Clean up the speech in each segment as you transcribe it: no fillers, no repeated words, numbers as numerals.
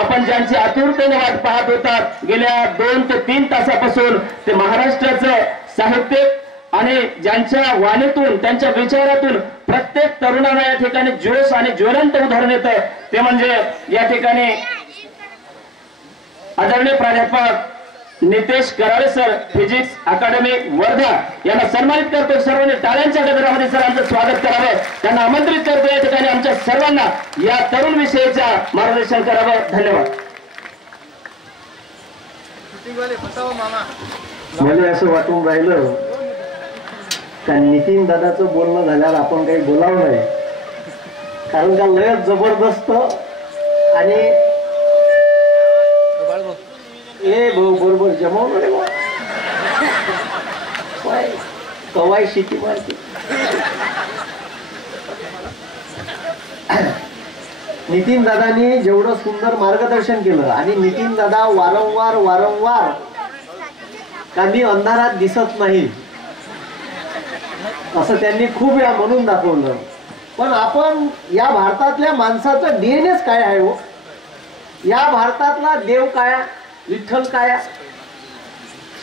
आपण ज्यांची आतुरतेने वाट पाहत होतात गेल्या 2 ते 3 तासापासून ते महाराष्ट्राचं साहित्य आणि ज्यांच्या वाणीतून त्यांच्या विचारातून प्रत्येक तरुणाला या ठिकाणी जोश आणि ज्वलंत उदाहरण येतं ते म्हणजे या ठिकाणी आदरणीय प्राध्यापक नितेश कराळे सर, फिजिक्स अकादमी वर्धा यांना सन्मानित करतो। सर्वांनी टाळ्यांच्या गजरामध्ये सरांचं स्वागत करावं, त्यांना आमंत्रित करतो या ठिकाणी आमच्या सर्वांना या तरुण विषयाच्या मार्गदर्शन करावं। धन्यवाद। मला असं वाटून राहिलं का नितीन दादाचं बोलणं झाल्यावर आपण काही बोलावं नाही, कारण का लयच जबरदस्त आणि बरोबर जमवलं कवाय शिटी मारते। नितीन दादांनी जेवढं सुंदर मार्गदर्शन केलं आणि नितीन दादा वारंवार का मी अंधारात दिसत नाही असं त्यांनी खूप वेळा म्हणून दाखवलं। पण आपण या भारतातल्या माणसाचं डीएनएच काय आहे हो? या भारतातला देव काय, विठ्ठल काय?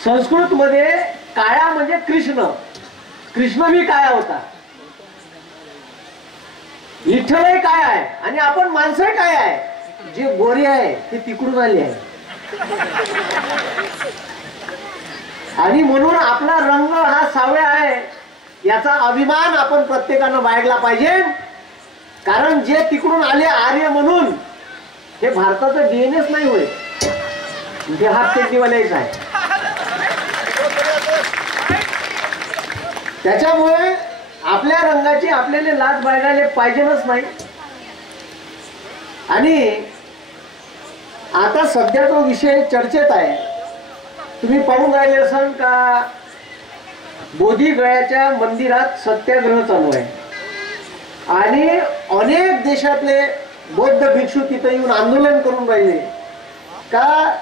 संस्कृत मध्ये काया म्हणजे कृष्ण, कृष्ण भी काया होता, विठ्ठलही काय आहे आणि आपण माणसं काय आहे, जे गोरे आहे ते तिकडून आले आहे। आणि म्हणून आपला रंग हा सावळा आहे याचा अभिमान आपण प्रत्येकानं बाळगला पाहिजे, कारण जे तिकडून आले आर्य म्हणून हे भारताचं डीएनएच नाही होय, ते हात टेकडीवाल्याच आहे। त्याच्यामुळे आपल्या रंगाची आपल्याला लाज बाळगायला पाहिजेच नाही। आणि आता सध्या तो विषय चर्चेत आहे, तुम्ही पाहून राहिले असाल का बोधिगयाच्या मंदिरात सत्याग्रह चालू आहे आणि अनेक देशातले बौद्ध भिक्षू तिथे येऊन आंदोलन करून राहिले का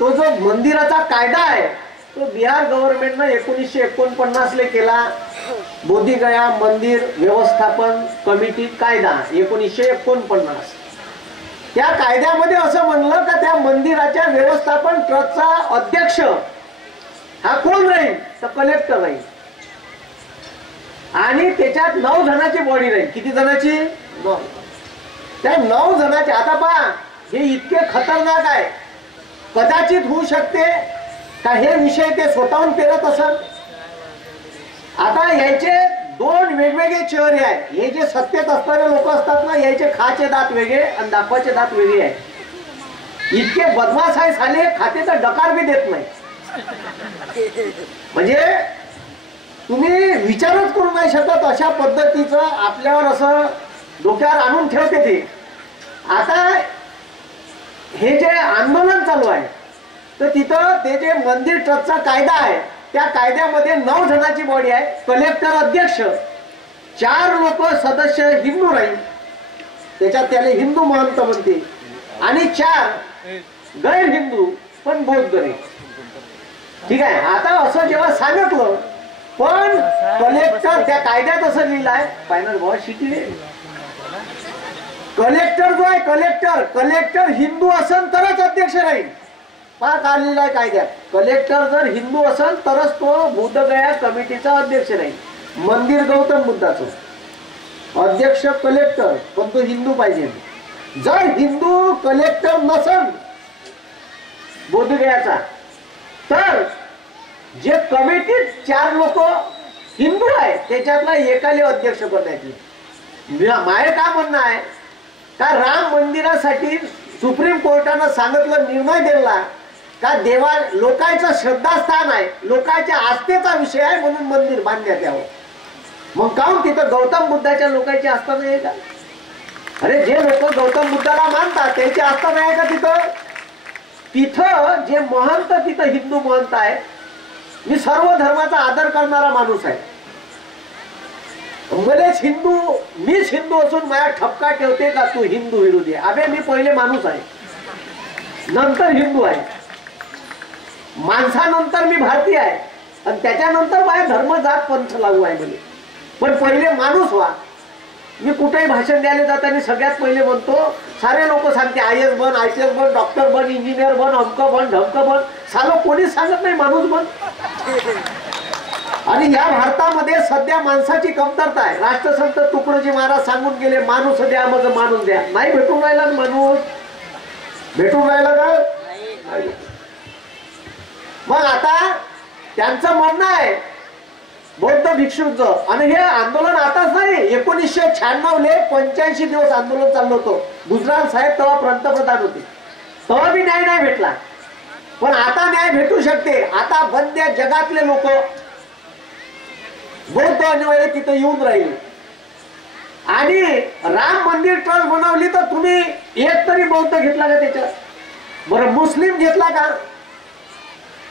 तो जो मंदिराचा कायदा आहे तो बिहार गव्हर्नमेंटनं 1949 ले केला, बोधिगया मंदिर व्यवस्थापन कमिटी कायदा 1949। त्या कायद्यामध्ये असं म्हणलं का त्या मंदिराच्या व्यवस्थापन ट्रस्टचा अध्यक्ष हा कोण राहील तर कलेक्टर राहील आणि त्याच्यात 9 जणांची बॉडी राहील। किती जणांची? 9। त्या 9 जणांचे आता पहा हे इतके खतरनाक आहे, कदाचित होऊ शकते का हे विषय ते स्वतःहून पेरत असत। आता याचे 2 वेगवेगळे चेहरे आहेत, हे जे सत्तेत असणारे लोक असतात ना याचे खाचे दात वेगळे आणि दाखवाचे दात वेगळे आहेत। इतके बदमाश आहे साले, खाते तर डकार बी देत नाही, म्हणजे तुम्ही विचारच करू नाही शकत अशा पद्धतीचं आपल्यावर असं डोक्यावर आणून ठेवते ते। आता हे जे आंदोलन चालू आहे तर तिथं ते जे मंदिर ट्रस्टचा कायदा आहे त्या कायद्यामध्ये 9 जणांची बॉडी आहे, कलेक्टर अध्यक्ष, 4 लोक सदस्य हिंदू राहील, त्याच्यात त्याला हिंदू महंत म्हणते आणि 4 गैर हिंदू पण बौद्ध राहील। ठीक आहे, आता असं जेव्हा सांगितलं पण कलेक्टर त्या कायद्यात असं लिहिलं आहे फायनल बहुत शिटी रे, कलेक्टर जो आहे कलेक्टर हिंदू असेल तरच अध्यक्ष राहील। पहा का लिहिलं आहे कायद्यात, कलेक्टर जर हिंदू असेल तरच तो बोधगया कमिटीचा अध्यक्ष राहील। मंदिर गौतम बुद्धाचं अध्यक्ष कलेक्टर पण तो हिंदू पाहिजे। जर हिंदू कलेक्टर नसेल बोधगयाचा तर जे कमिटीत 4 लोक हिंदू आहेत त्याच्यातला एकाले अध्यक्ष बनायचे। माझे काय म्हणणं आहे का राम मंदिरासाठी सुप्रीम कोर्टानं सांगितलं, निर्णय दिला का देवा लोकांचं श्रद्धास्थान आहे, लोकांच्या आस्थेचा विषय आहे म्हणून मंदिर बांधण्यात यावं। मग काऊन तिथं गौतम बुद्धाच्या लोकांची आस्था नाही का? अरे जे लोक गौतम बुद्धाला मानतात त्यांची आस्था नाही का तिथं? तिथं जे महंत तिथं हिंदू महंत आहे, मी सर्व धर्माचा आदर करणारा माणूस आहे, मलेच मीच हिंदू असून माझ्या ठपका ठेवते का तू हिंदू विरोधी आहे? अबे मी पहिले माणूस आहे नंतर हिंदू आहे, माणसानंतर मी भारतीय आहे आणि त्याच्यानंतर माझ्या धर्म जात पंथ लागू आहे म्हणे, पण पहिले माणूस व्हा। मी कुठेही भाषण द्यायला जाताना सगळ्यात पहिले म्हणतो, सारे लोक सांगते IAS बन, ICS बन, डॉक्टर बन, इंजिनियर बन, अमकं बन, ढमकं बन. सालं कोणीच सांगत नाही माणूस बन. आणि या भारतामध्ये सध्या माणसाची कमतरता आहे. राष्ट्रसंत तुकडोजी महाराज सांगून गेले, माणूस द्या मग माणूस द्या. नाही भेटून राहिला माणूस, भेटून राहिला का? मग आता त्यांचं म्हणणं आहे बौद्ध भिक्षूंचं. आणि हे आंदोलन आताच नाही, 1996 85 दिवस आंदोलन चाललं होतं. गुजराल साहेब तेव्हा पंतप्रधान होते, तेव्हा बी न्याय नाही भेटला. पण आता न्याय भेटू शकते. आता बंद्या जगातले लोक बौद्ध अनुयायी तिथे येऊन राहिले. आणि राम मंदिर ट्रस्ट बनवली तर तुम्ही एक तरी बौद्ध घेतला का त्याच्यात? बरं मुस्लिम घेतला का?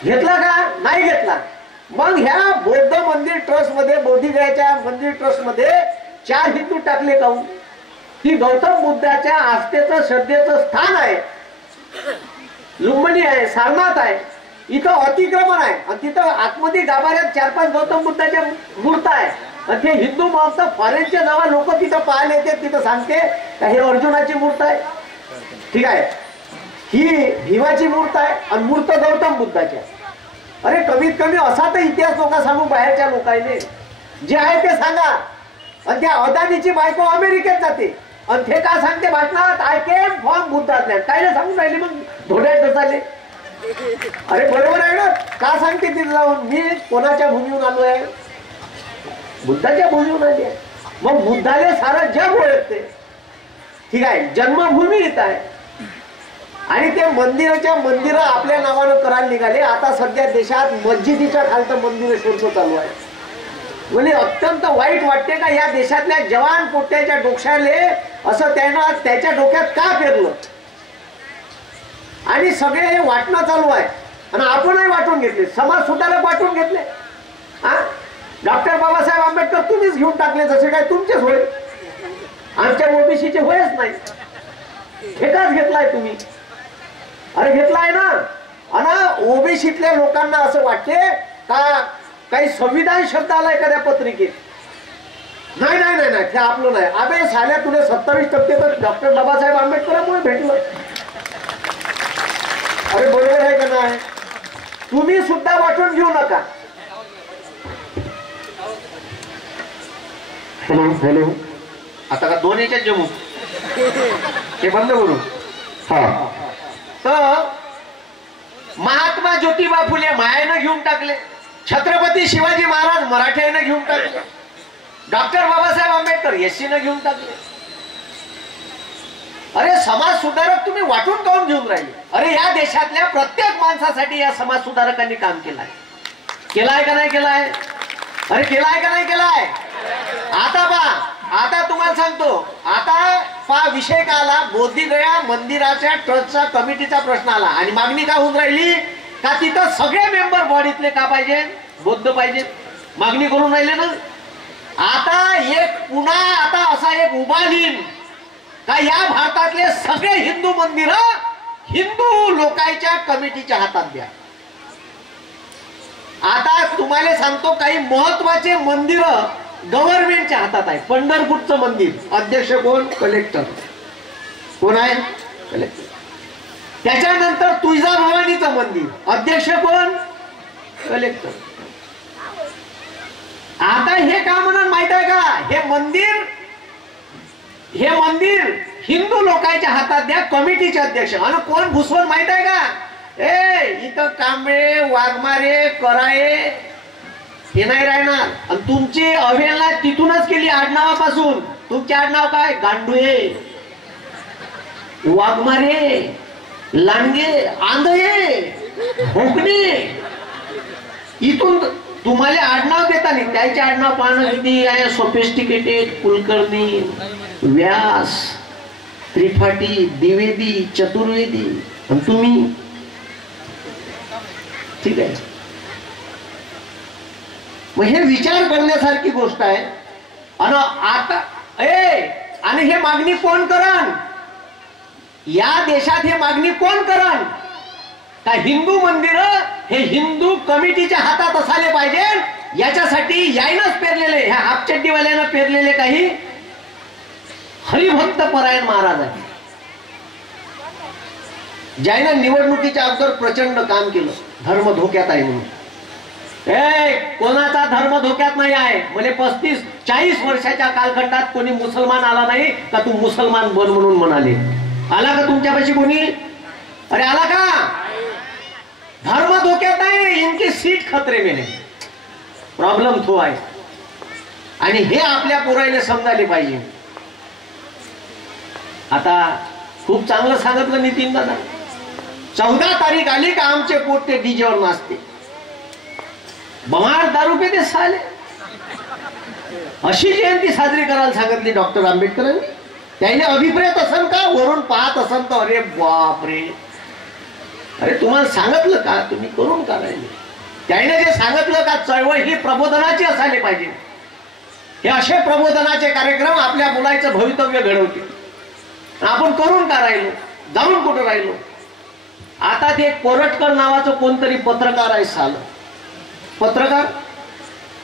घेतला का? नाही घेतला. मग ह्या बौद्ध मंदिर ट्रस्ट मध्ये, बोधिगयाच्या मंदिर ट्रस्ट मध्ये 4 हिंदू टाकले काऊन? ती गौतम बुद्धाच्या आस्थेचं श्रद्धेचं स्थान आहे. लुंबिनी आहे, सारनाथ आहे, इथं अतिक्रमण आहे. आणि तिथं आतमध्ये गाभाऱ्यात 4-5 गौतम बुद्धाच्या मूर्त आहे. आणि ते हिंदू माणसं फॉरेनचे जेव्हा लोक तिथं पाहायला येते, तिथं सांगते हे अर्जुनाची मूर्त आहे. ठीक आहे, ही भीमाची मूर्त आहे आणि मूर्त गौतम बुद्धाची आहे. अरे कमीत कमी असा तर इतिहास लोक सांगू, बाहेरच्या लोकांनी जे आहे ते सांगा. आणि त्या अदानीची बायको अमेरिकेत जाते आणि ते का सांगते भाषणात, आय केम फ्रॉम बुद्धातल्या. काय नाही सांगून राहिले मग धोड्यात डसाले. अरे बरोबर आहे ना? का सांगते तिथे जाऊन मी कोणाच्या भूमीहून आलो आहे? बुद्धाच्या भूमीहून आली आहे. मग बुद्धाले सारं जग ओळखते. ठीक आहे, जन्मभूमी इथं आहे. आणि ते मंदिर आपल्या नावानं करायला निघाले. आता सध्या देशात मस्जिदीच्या खालचं मंदिर शोध चालू आहे. म्हणजे अत्यंत वाईट वाटते का या देशातल्या जवान पोट्याच्या डोक्याले असं त्याच्या डोक्यात का पेरलं? आणि सगळे हे वाटणं चालू आहे. आणि आपणही वाटून घेतले, समाज सुधारक वाटून घेतले. डॉक्टर बाबासाहेब आंबेडकर तुम्हीच घेऊन टाकले, जसे काय तुमचेच होय. आमच्या ओबीसीचे होयच नाही, ठेकाच घेतलाय तुम्ही. अरे घेतलाय ना. आणि ओबीसीतल्या लोकांना असं वाटते का काही संविधान शब्द आला एखाद्या पत्रिकेत? नाही नाही नाही नाही, ते आपलं नाही. अबे साल्या तुला 27% तर डॉक्टर बाबासाहेब आंबेडकरांमुळे भेटलं. अरे बरोबर आहे का नाही? तुम्ही सुद्धा वाटून घेऊ नका. हॅलो, आता का 2 याच्यात जमू? हे बंद करू. हा, तर महात्मा ज्योतिबा फुले मायानं घेऊन टाकले, छत्रपती शिवाजी महाराज मराठ्यानं घेऊन टाकले, डॉक्टर बाबासाहेब आंबेडकर एससीनं घेऊन टाकले. अरे समाज सुधारक तुम्ही वाटून काऊन घेऊन राहिले? अरे या देशातल्या प्रत्येक माणसासाठी या समाज सुधारकांनी काम केलंय. केलाय का नाही केलाय? अरे केलाय का नाही केलाय? आता पहा, आता तुम्हाला सांगतो, आता पहा विषय का आला, बोधिगया मंदिराच्या ट्रस्टचा कमिटीचा प्रश्न आला. आणि मागणी का होऊन राहिली का तिथं सगळे मेंबर बॉडीतले का पाहिजे? बौद्ध पाहिजे. मागणी करून राहिले ना. आता एक पुन्हा आता असा एक उभालीन का या भारतातले सगळे हिंदू मंदिर हिंदू लोकांच्या कमिटीच्या हातात द्या. आता तुम्हाला सांगतो काही महत्वाचे मंदिर गव्हर्नमेंटच्या हातात आहे. पंढरपूरचं मंदिर अध्यक्ष कोण? कलेक्टर. कोण आहे? कलेक्टर. त्याच्यानंतर तुळजाभवानीचं मंदिर अध्यक्ष कोण? कलेक्टर. आता हे का म्हणून माहित आहे का? हे मंदिर हिंदू लोकांच्या हातात द्या, कमिटीचे अध्यक्ष. आणि कोण घुसवण माहित आहे का? इथं कांबळे, वाघमारे, कराळे हे नाही राहणार. आणि तुमची अवहेलना तिथूनच केली आडनावापासून. तुमचे आडनाव काय? गांडुळे, वाघमारे, लांडगे, आंधळे, भोकणे. इथून तुम्हाला आडनाव देता नाही. त्याचे आडनाव पाहणं किती आहे सोफिस्टिकेटेड. कुलकर्णी, व्यास, त्रिपाठी, द्विवेदी, चतुर्वेदी. आणि तुम्ही ठीक आहे. मग हे विचार करण्यासारखी गोष्ट आहे. आणि आता आणि हे मागणी कोण करण? या देशात हे मागणी कोण करण? का हिंदू मंदिर हे हिंदू कमिटीच्या हातात असायला पाहिजे. याच्यासाठी यायनच पेरलेले, ह्या हापचड्डीवाल्यानं पेरलेले काही हरिभक्त परायण महाराज आहे, ज्यानं निवडणुकीच्या अगोदर प्रचंड काम केलं. धर्म धोक्यात आहे म्हणून. कोणाचा धर्म धोक्यात नाही आहे. म्हणजे 35-40 वर्षाच्या कालखंडात कोणी मुसलमान आला नाही का तू मुसलमान बन म्हणून म्हणाले. आला का तुमच्यापाशी कोणी? अरे आला का? धर्म धोक्यात नाही, इनकी सीट खतरे में नाही. प्रॉब्लेम तो आहे. आणि हे आपल्या पोरायला समजायला पाहिजे. आता खूप चांगलं सांगितलं नितीन दादा. 14 तारीख आली का आमचे पोट्टे डीजेवर नाचते. बमार दारू पे ते साले. अशी जयंती साजरी करायला सांगितली डॉक्टर आंबेडकरांनी. त्याने अभिप्रेत असन का? वरून पाहत असन तर अरे बाप रे. अरे तुम्हाला सांगितलं का? तुम्ही करून का राहिले? त्याने जे सांगितलं का चळवळ ही प्रबोधनाची असायला पाहिजे. हे असे प्रबोधनाचे कार्यक्रम आपल्या मुलाचं भवितव्य घडवते. आपण करून का राहिलो? जाऊन कुठं राहिलो? आता ते कोरटकर नावाचं कोणतरी पत्रकार आहे. साल पत्रकार,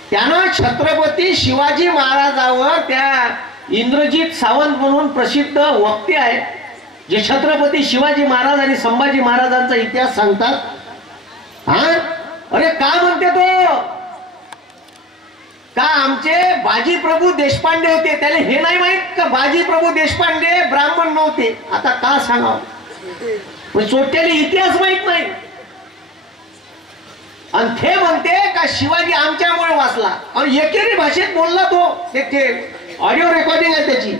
त्यानं छत्रपती शिवाजी महाराजावर, त्या इंद्रजीत सावंत म्हणून प्रसिद्ध वक्ते आहे जे छत्रपती शिवाजी महाराज आणि संभाजी महाराजांचा इतिहास सांगतात. हा अरे का म्हणते तो का आमचे बाजीप्रभू देशपांडे होते, त्याला हे नाही माहित का बाजीप्रभू देशपांडे ब्राह्मण नव्हते. आता का सांगावं? चोट्याला इतिहास माहित नाही. आणि ते म्हणते का शिवाजी आमच्यामुळे वाचला. आणि एकेरी भाषेत बोलला तो. ते ऑडिओ रेकॉर्डिंग आहे त्याची.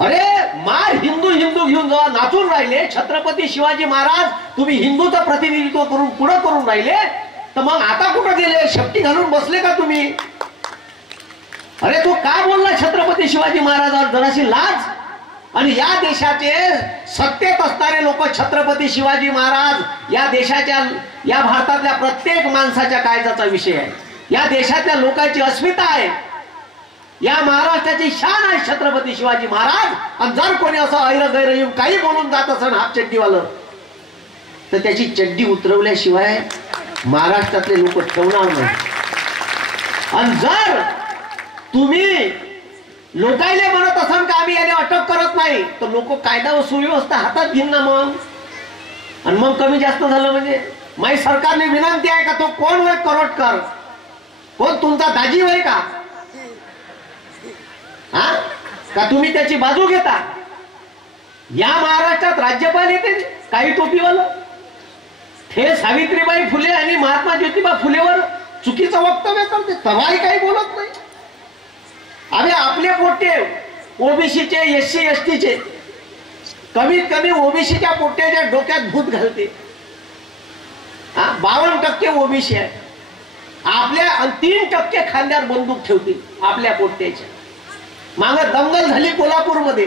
अरे मार हिंदू हिंदू घेऊन जेव्हा नाचून राहिले छत्रपती शिवाजी महाराज, तुम्ही हिंदूचं प्रतिनिधित्व करून पुढे करून राहिले, तर मग आता कुठं गेले? शेपटी घालून बसले का तुम्ही? अरे तो का बोलला छत्रपती शिवाजी महाराजांवर? जराशी लाज. आणि या देशाचे सत्तेत असणारे लोक छत्रपती शिवाजी महाराज या देशाच्या, या भारतातल्या प्रत्येक माणसाच्या काळजाचा विषय आहे. या देशातल्या लोकांची अस्मिता आहे. या महाराष्ट्राची शान आहे छत्रपती शिवाजी महाराज. आणि जर कोणी असं ऐर गैर येऊन काही बोलून जात असेल हाफ चड्डीवालं, तर त्याची चड्डी उतरवल्याशिवाय महाराष्ट्रातले लोक ठेवणार नाही. आणि जर तुम्ही लोकायले म्हणत असाल का आम्ही याने अटक करत नाही, तर लोक कायदा व सुव्यवस्था हातात घेईन ना मग. आणि मग कमी जास्त झालं म्हणजे माझी सरकारने विनंती आहे का तो कोण होय करोडकर, कोण तुमचा दाजी होय का? हा का तुम्ही त्याची बाजू घेता? या महाराष्ट्रात राज्यपाल येते काही टोपीवालं, हे सावित्रीबाई फुले आणि महात्मा ज्योतिबा फुलेवर चुकीचं वक्तव्य करते, तवाही काही बोलत नाही. अरे आपले पोट्टे ओबीसीचे, एससी एसटीचे, कमीत कमी ओबीसीच्या पोट्ट्याच्या डोक्यात भूत घालते. 52% ओबीसी आहे आपल्या, 3% खांद्यावर बंदूक ठेवते आपल्या पोट्ट्याच्या. माग दंगल झाली कोल्हापूरमध्ये.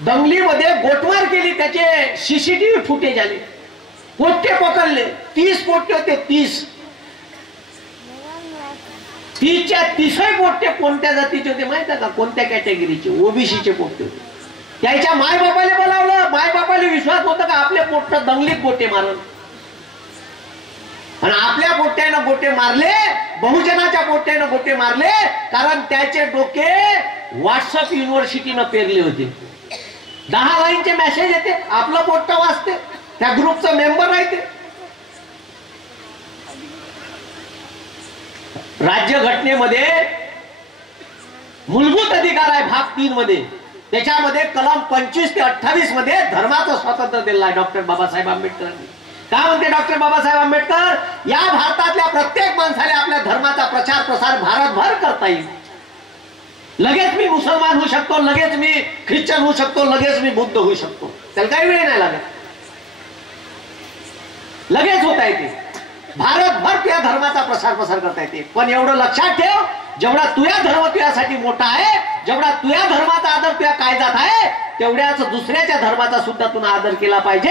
दंगलीमध्ये गोटमार केली, त्याचे सीसीटीव्ही फुटेज आले. पोट्टे पकडले. 30 पोट्टे होते. 30च्या 30 पोट्टे कोणत्या जातीचे होते माहित आहे का? कोणत्या कॅटेगरीचे? ओबीसीचे पोट्टे होते. त्याच्या मायबापाले बोलावलं. मायबापाले विश्वास होता का आपल्या पोट्ट दंगलीत गोटे मारल. आणि आपल्या पोट्ट्यानं गोटे मारले, बहुजनाच्या पोट्ट्यानं गोटे मारले, कारण त्याचे डोके व्हॉट्सअप युनिव्हर्सिटीनं पेरले होते. 10 लाईनचे मेसेज येते, आपलं पोट्ट वाचते, त्या ग्रुपचा मेंबर राहते. राज्य घटनेमध्ये मूलभूत अधिकार आहे भाग 3 मध्ये, त्याच्यामध्ये कलम 25 ते 28 मध्ये धर्माचं स्वातंत्र्य दिलं आहे डॉक्टर बाबासाहेब आंबेडकरांनी. काय म्हणते डॉक्टर बाबासाहेब आंबेडकर? या भारतातल्या प्रत्येक माणसाला आपल्या धर्माचा प्रचार प्रसार भारतभर करता येईल. लगेच मी मुसलमान होऊ शकतो, लगेच मी ख्रिश्चन होऊ शकतो, लगेच मी बुद्ध होऊ शकतो, त्याला काही वेळ नाही लागत, लगेच होता येते. भारतभर तुझ्या धर्माचा प्रसार प्रसार करता येते. पण एवढं लक्षात ठेव, जेवढा तुझ्या धर्म तुझ्यासाठी मोठा आहे, जेवढा तुझ्या धर्माचा आदर तुझ्या कायद्यात आहे, तेवढ्याच दुसऱ्याच्या धर्माचा सुद्धा तुला आदर केला पाहिजे.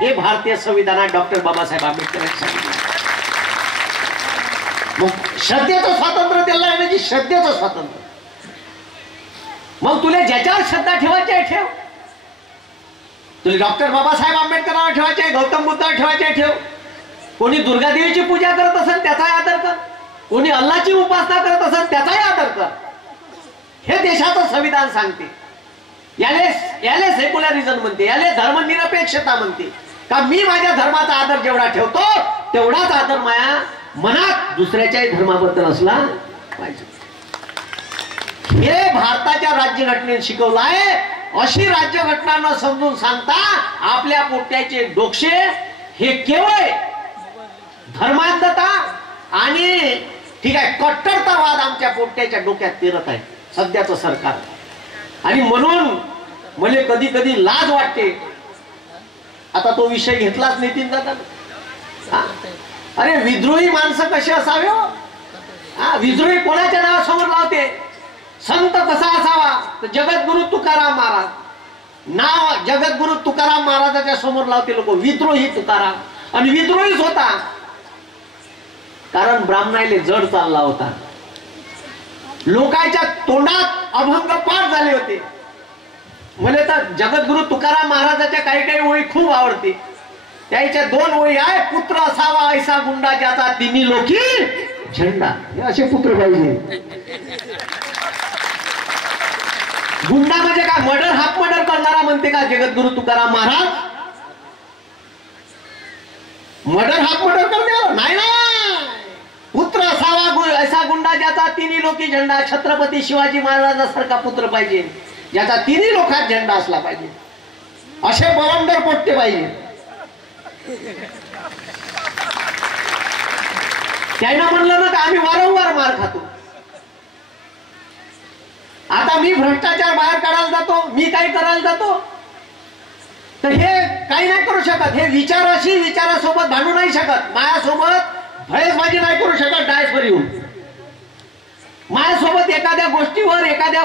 हे भारतीय संविधानात डॉक्टर बाबासाहेब आंबेडकरांनी सांगितलं. मग श्रद्धेचं स्वातंत्र्य दिलं आहे म्हणजे श्रद्धेचं स्वातंत्र्य. मग तुला ज्याच्यावर श्रद्धा ठेवायची आहे ठेव. तुला डॉक्टर बाबासाहेब आंबेडकरांवर ठेवायचे आहे, गौतम बुद्धावर ठेवायचे आहे ठेव. कोणी दुर्गादेवीची पूजा करत असेल त्याचाही आदर कर, कोणी अल्लाची उपासना करत असेल त्याचाही आदर कर. हे देशाचं संविधान सांगते. याले सेक्युलरिझम म्हणते, याले धर्मनिरपेक्षता म्हणते. का मी माझ्या धर्माचा आदर जेवढा ठेवतो तेवढाच आदर माया मनात दुसऱ्याच्याही धर्माबद्दल असला पाहिजे. हे भारताच्या राज्यघटनेने शिकवलं आहे. अशी राज्यघटना न समजून सांगता आपल्या पोट्याचे डोक्षे हे केवळ धर्मांधता आणि ठीक आहे कट्टरतावाद आमच्या पोट्याच्या डोक्यात पेरत आहे सध्याचं सरकार. आणि म्हणून मला कधी कधी लाज वाटते. आता तो विषय घेतलाच नितीन दादा. अरे विद्रोही माणसं कशी असावे हो? विद्रोही कोणाच्या नावासमोर लावते? संत कसा असावा तर जगद्गुरु तुकाराम महाराज नाव जगद्गुरु तुकाराम महाराजाच्या समोर लावते लोक. विद्रोही तुकाराम. आणि विद्रोहीच होता कारण ब्राह्मणाले जड चालला होता. लोकांच्या तोंडात अभंग पाठ झाले होते. मला तर जगद्गुरु तुकाराम महाराजाच्या काही काही ओळी खूप आवडते. त्याच्या 2 ओळी आहे. पुत्र असावा ऐसा गुंडा ज्याचा तिन्ही लोकी झेंडा. हे असे पुत्र पाहिजे. गुंडा म्हणजे काय? मर्डर हाफ मर्डर करणारा म्हणते का जगद्गुरु Tukaram Maharaj? Murder half murder करणार नाही ना. पुत्र असावा ऐसा गुंडा ज्याचा तिन्ही लोकी झेंडा. छत्रपती शिवाजी महाराजांसारखा पुत्र पाहिजे ज्याचा तिन्ही लोकात झेंडा असला पाहिजे. असे बवंडर पोट्टे पाहिजे. त्यानं म्हणलं ना का आम्ही वारंवार मार खातो. आता मी भ्रष्टाचार बाहेर काढायला जातो, मी काही करायला जातो तर हे काही नाही करू शकत. हे विचाराशी विचारासोबत भांडू नाही शकत. माझ्यासोबत भयसबाजी नाही करू शकत. डायसवर येऊन माझ्यासोबत एखाद्या गोष्टीवर एखाद्या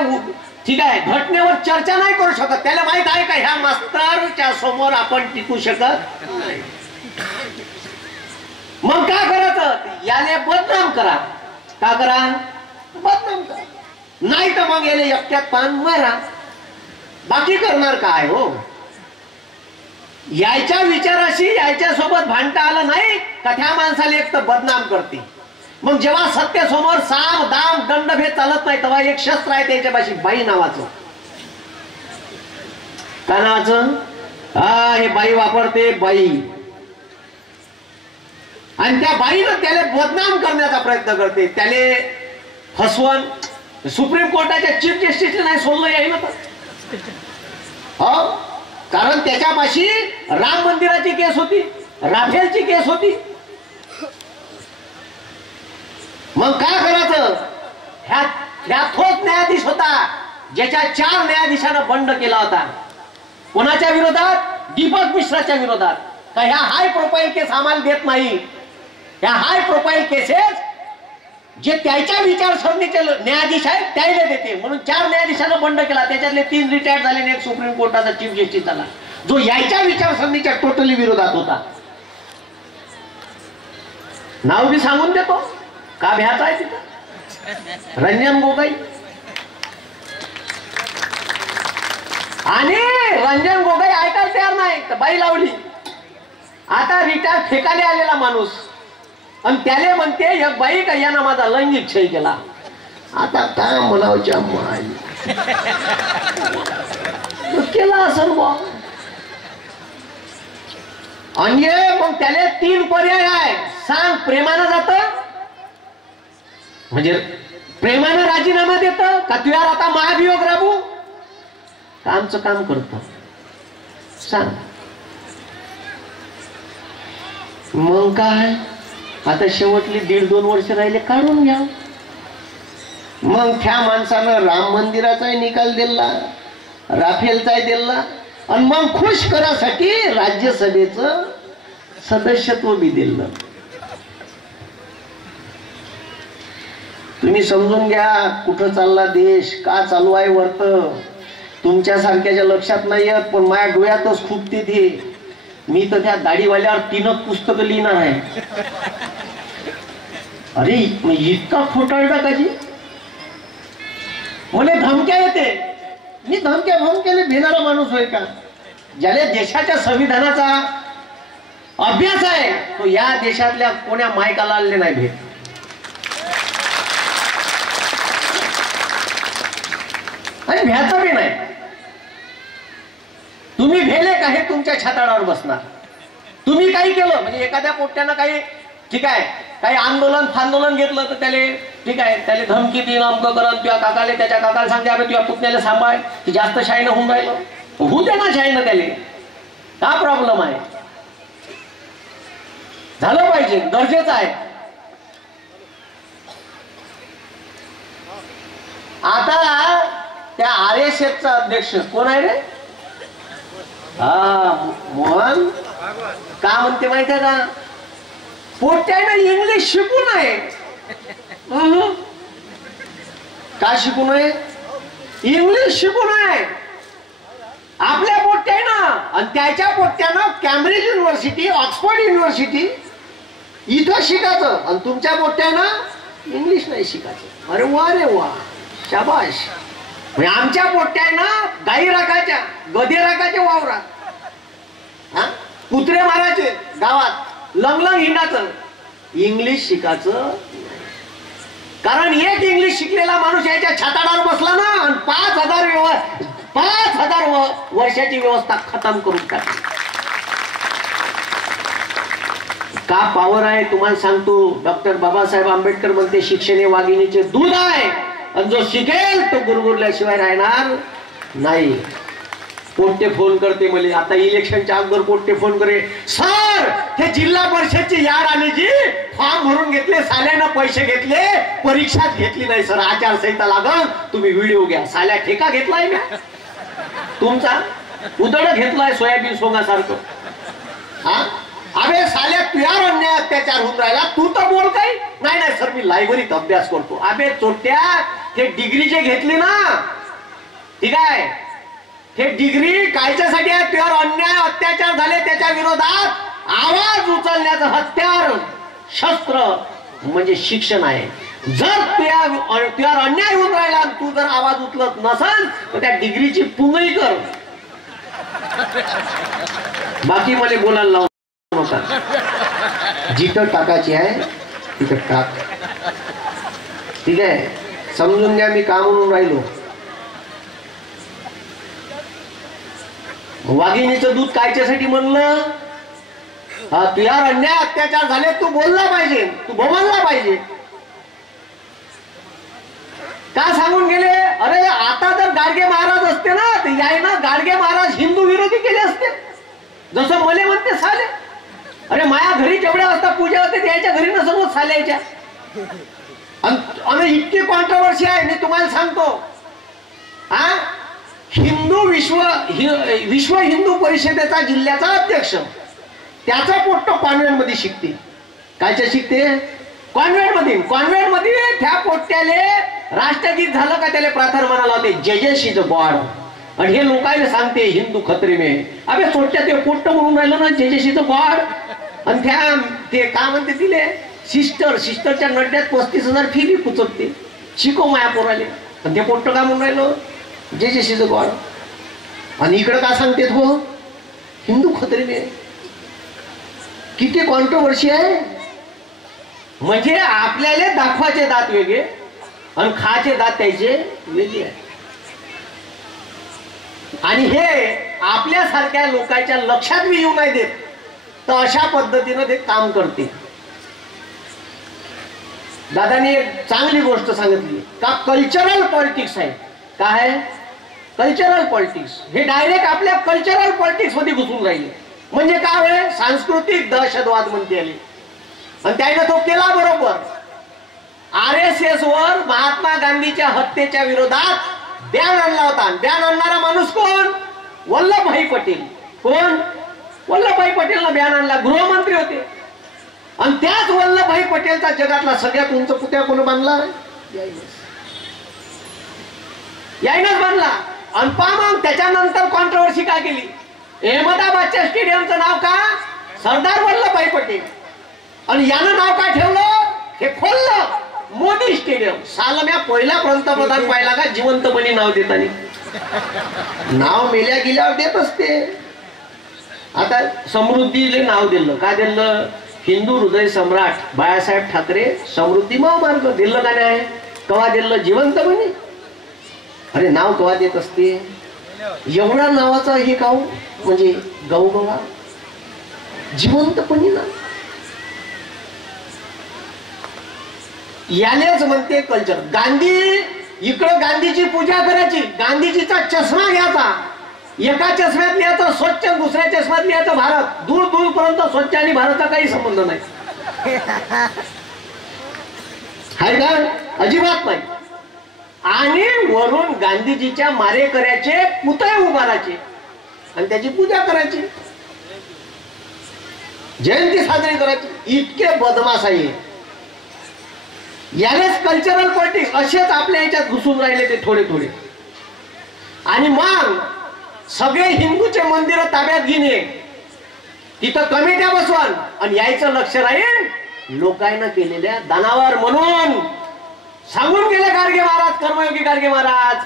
ठीक आहे घटनेवर चर्चा नाही करू शकत. त्याला माहित आहे का ह्या मास्तरच्या समोर आपण टिकू शकत नाही. मग काय करायचं? याने बदनाम करा. का करा? बदनाम करा. नाही तर मग याने एकट्यात पान मारा. बाकी करणार काय हो? याच्या विचाराशी याच्या सोबत भांडता आलं नाही का त्या माणसाला एक तर बदनाम करते. मग जेव्हा सत्य समोर साम दाम दंडभेद चालत नाही तेव्हा एक शस्त्र आहे त्याच्यापाशी बाई नावाचं. का नावाचं? हे बाई वापरते बाई. आणि त्या बाईनं त्याला बदनाम करण्याचा प्रयत्न करते. त्याले फसवण. सुप्रीम कोर्टाच्या चीफ जस्टिसने नाही सोडलं आहे ना. हो कारण त्याच्यापाशी राम मंदिराची केस होती, राफेलची केस होती. मग काय करायचं? ह्या थोच न्यायाधीश होता ज्याच्या 4 न्यायाधीशानं बंड केला होता. कोणाच्या विरोधात? दीपक मिश्राच्या विरोधात. का ह्या हाय प्रोफाईल केस आम्हाला देत नाही. ह्या हाय प्रोफाईल केसेस जे त्याच्या विचारसरणीचे न्यायाधीश आहेत त्याला देते म्हणून 4 न्यायाधीशानं बंड केला. त्याच्यातले 3 रिटायर्ड झाले आणि एक सुप्रीम कोर्टाचा चीफ जस्टिस झाला जो याच्या विचारसरणीच्या टोटली विरोधात होता. नाव बी सांगून देतो का भ्याचा आहे तिथं. रंजन गोगोई. आणि रंजन गोगोई ऐकायला तयार नाही तर बाई लावली. आता रिटायर फेकाले आलेला माणूस आणि त्याले म्हणते एक बाई का यानं माझा लैंगिक छळ केला. आता काय म्हणावच्या माय केला असं बा. आणि मग त्याले 3 पर्याय आहे. सांग प्रेमानं जात म्हणजे प्रेमानं राजीनामा देत का तू यार आता महाभियोग राबू का आमचं काम करतो सांग. मग काय आता शेवटली 1.5-2 वर्ष राहिले काढून घ्या. मग त्या माणसानं राम मंदिराचाही निकाल दिला, राफेलचाही दिला आणि मग खुश करासाठी राज्यसभेचं सदस्यत्व बी दिलं. तुम्ही समजून घ्या कुठं चालला देश, का चालू आहे वर्त. तुमच्यासारख्याच्या लक्षात नाही येत पण माझ्या डोळ्यातच खूप ते. मी तर त्या दाढीवाल्यावर 3 पुस्तकं लिहिणार आहे. अरे इतका खोटारडा कधी मला धमक्या येते. मी धमक्याने भिणारा माणूस होय का? ज्याला देशाच्या संविधानाचा अभ्यास आहे तो या देशातल्या कोण्या मायकाला आले नाही भेट. भ्याचं बी नाही. तुम्ही भेले का हे तुमच्या छाताडावर बसणार. तुम्ही काही केलं म्हणजे एखाद्या पोट्ट्यानं काही ठीक आहे काही आंदोलन घेतलं तर त्याला ठीक आहे त्याला धमकी देणं अमकं करत तुझ्या काकाले त्याच्या काकाला सांगते अरे तुझ्या पुतण्याला सांभाळ की जास्त शाईनं होऊन राहिलं. होऊ दे ना शाईनं त्याला. का प्रॉब्लेम आहे. झालं पाहिजे गरजेचं आहे. आता त्या RSSचा अध्यक्ष कोण आहे रे. मोहन का म्हणते माहिती आहे का पोट्ट्यानं इंग्लिश शिकू नये. का शिकू नये. इंग्लिश शिकू नये. आपल्या पोट्ट्यानं आणि त्याच्या पोट्ट्यानं कॅम्ब्रिज युनिव्हर्सिटी ऑक्सफोर्ड युनिव्हर्सिटी इथं शिकायचं आणि तुमच्या पोट्ट्यानं इंग्लिश नाही शिकायचं. अरे वा रे वा शाबाश. आमच्या पोट्ट्यानं गाई राखायच्या गधे राखायचे वावरात कुत्रे मारायचे गावात लंगलंग हिंडाचं. इंग्लिश शिकायचं कारण एक इंग्लिश शिकलेला माणूस याच्या छाताडावर बसला ना आणि 5,000 वर्षाची व्यवस्था खतम करून टाकली. का पावर आहे तुम्हाला सांगतो. डॉक्टर बाबासाहेब आंबेडकर म्हणते शिक्षण हे वाघिणीचे दूध आहे आणि जो शिकेल तो गुरगुरल्याशिवाय राहणार नाही. पोट्टे फोन करते मला आता इलेक्शनच्या अगोदर पोट्टे फोन करे सर हे जिल्हा परिषदची याड आली जी फॉर्म भरून घेतले साल्यानं पैसे घेतले परीक्षाच घेतली नाही सर आचारसंहिता लागल तुम्ही व्हिडिओ घ्या. साल्या ठेका घेतलाय मी तुमचा उदळ घेतलाय सोयाबीन सोंगासारखं. अबे साल्या तुझ्यावर अन्याय अत्याचार होऊन राहिला तू तर बोल काही नाही. नाही सर मी लायब्ररीत अभ्यास करतो. अबे चोट्या हे डिग्री जे घेतली ना ठीक आहे हे डिग्री कायच्यासाठी आहे. तुझ्यावर अन्याय अत्याचार झाले त्याच्या विरोधात आवाज उचलण्याचं हत्यार शस्त्र म्हणजे शिक्षण आहे. जर तुझ्यावर अन्याय होऊन राहिला तू जर आवाज उचलत नसल तर त्या डिग्रीची पुंगळी कर. बाकी मला बोलायला लावू नका. जिथं टाकायची आहे तिथं टाक. ठीक आहे समजून घ्या मी का म्हणून राहिलो. वाघिणीचं दूध कायच्यासाठी म्हणलं. तुझ्यावर अन्याय अत्याचार झाले तू बोलला पाहिजे तू बोलला पाहिजे. का सांगून गेले. अरे आता जर गाडगे महाराज असते ना तर यायनं गाडगे महाराज हिंदू विरोधी केले असते जसं मले म्हणते साले. अरे माया घरी जेवढ्या वाजता पूजा होते त्याच्या घरी नसमोर साल्याच्या. आणि इतकी कॉन्ट्रोवर्सी आहे मी तुम्हाला सांगतो. हिंदू विश्व हिंदू परिषदेचा जिल्ह्याचा अध्यक्ष त्याचा पोट्ट कॉन्व्हेंट मध्ये शिकते. कायच्या शिकते कॉन्व्हेंट मध्ये त्या पोट्ट्याले राष्ट्रगीत झालं का त्याला प्रार्थना लावते जय जय श्री गॉड. आणि हे लोकांना सांगते हिंदू खत्री में. अबे पोट्ट्या ते पोट्ट म्हणून राहिलं ना जय जय श्री गॉड. आणि त्या ते का म्हणते तिले सिस्टरच्या नड्यात 35,000 फी बी पुचकते शिको माया पोराले. आणि ते पोट्ट का म्हणून राहिलो जय जय श्री गॉड. आणि इकडं का सांगते हो हिंदू खत्री में. किती कॉन्ट्रोवर्सी आहे. म्हणजे आपल्याला दाखवायचे दात वेगळे आणि खाचे दात त्याचे वेगळे आहे. आणि हे आपल्यासारख्या लोकांच्या लक्षात बी येऊ नाही देत तर अशा पद्धतीनं ते काम करते. दादानी एक चांगली गोष्ट सांगितली का कल्चरल पॉलिटिक्स आहे. काय कल्चरल पॉलिटिक्स हे डायरेक्ट आपल्या कल्चरल पॉलिटिक्स मध्ये घुसून राहिले. म्हणजे काय आहे सांस्कृतिक दहशतवाद म्हणते आले. आणि त्याने तो केला बरोबर. RSS वर महात्मा गांधीच्या हत्येच्या विरोधात बॅन आणला होता. बॅन आणणारा माणूस कोण वल्लभभाई पटेल. कोण वल्लभभाई पटेलला बॅन आणला गृहमंत्री होते. आणि त्याच वल्लभभाई पटेलचा जगातला सगळ्यात उंच पुतळा कोण बांधला यायनच बांधला. आणि मग त्याच्यानंतर कॉन्ट्रोवर्सी का केली. अहमदाबादच्या स्टेडियमचं नाव का सरदार वल्लभभाई पटेल. आणि यानं नाव काय ठेवलं हे खोललं मोदी स्टेडियम. साला म्या पहिला पंतप्रधान पाहिला का जिवंतपणी नाव देताना. नाव मेल्या गेल्यावर देत असते. आता समृद्धीले नाव दिलं काय दिलं हिंदू हृदय सम्राट बाळासाहेब ठाकरे समृद्धी महामार्ग दिलं का नाही. कवा दिलं जिवंतपणी. अरे नाव कवा देत असते, एवढा नावाचा हे गाव म्हणजे गावगवा जिवंतपणी ना, यालेच म्हणते कल्चर. गांधी इकडं गांधीची पूजा करायची, गांधीजीचा चष्मा घ्यायचा, एका चष्म्यात लिहायचं स्वच्छ, दुसऱ्या चष्म्यात लिहायचं भारत. दूर दूर पर्यंत स्वच्छ आणि भारताचा काही संबंध नाही, हाय का? अजिबात नाही. आणि वरून गांधीजीच्या मारेकऱ्याचे पुतळे उभारायचे आणि त्याची पूजा करायची, जयंती साजरी करायची. इतके बदमाश आहे. यानेच कल्चरल पॉलिटिक्स असेच आपल्या याच्यात घुसून राहिले ते थोडे थोडे. आणि मग सगळे हिंदूचे मंदिर ताब्यात घेणे, तिथं कमिट्या बसवान आणि यायचं लक्ष राहील लोकांना केलेल्या दानावर. म्हणून सांगून गेले गाडगे महाराज, कर्मयोगी गाडगे महाराज,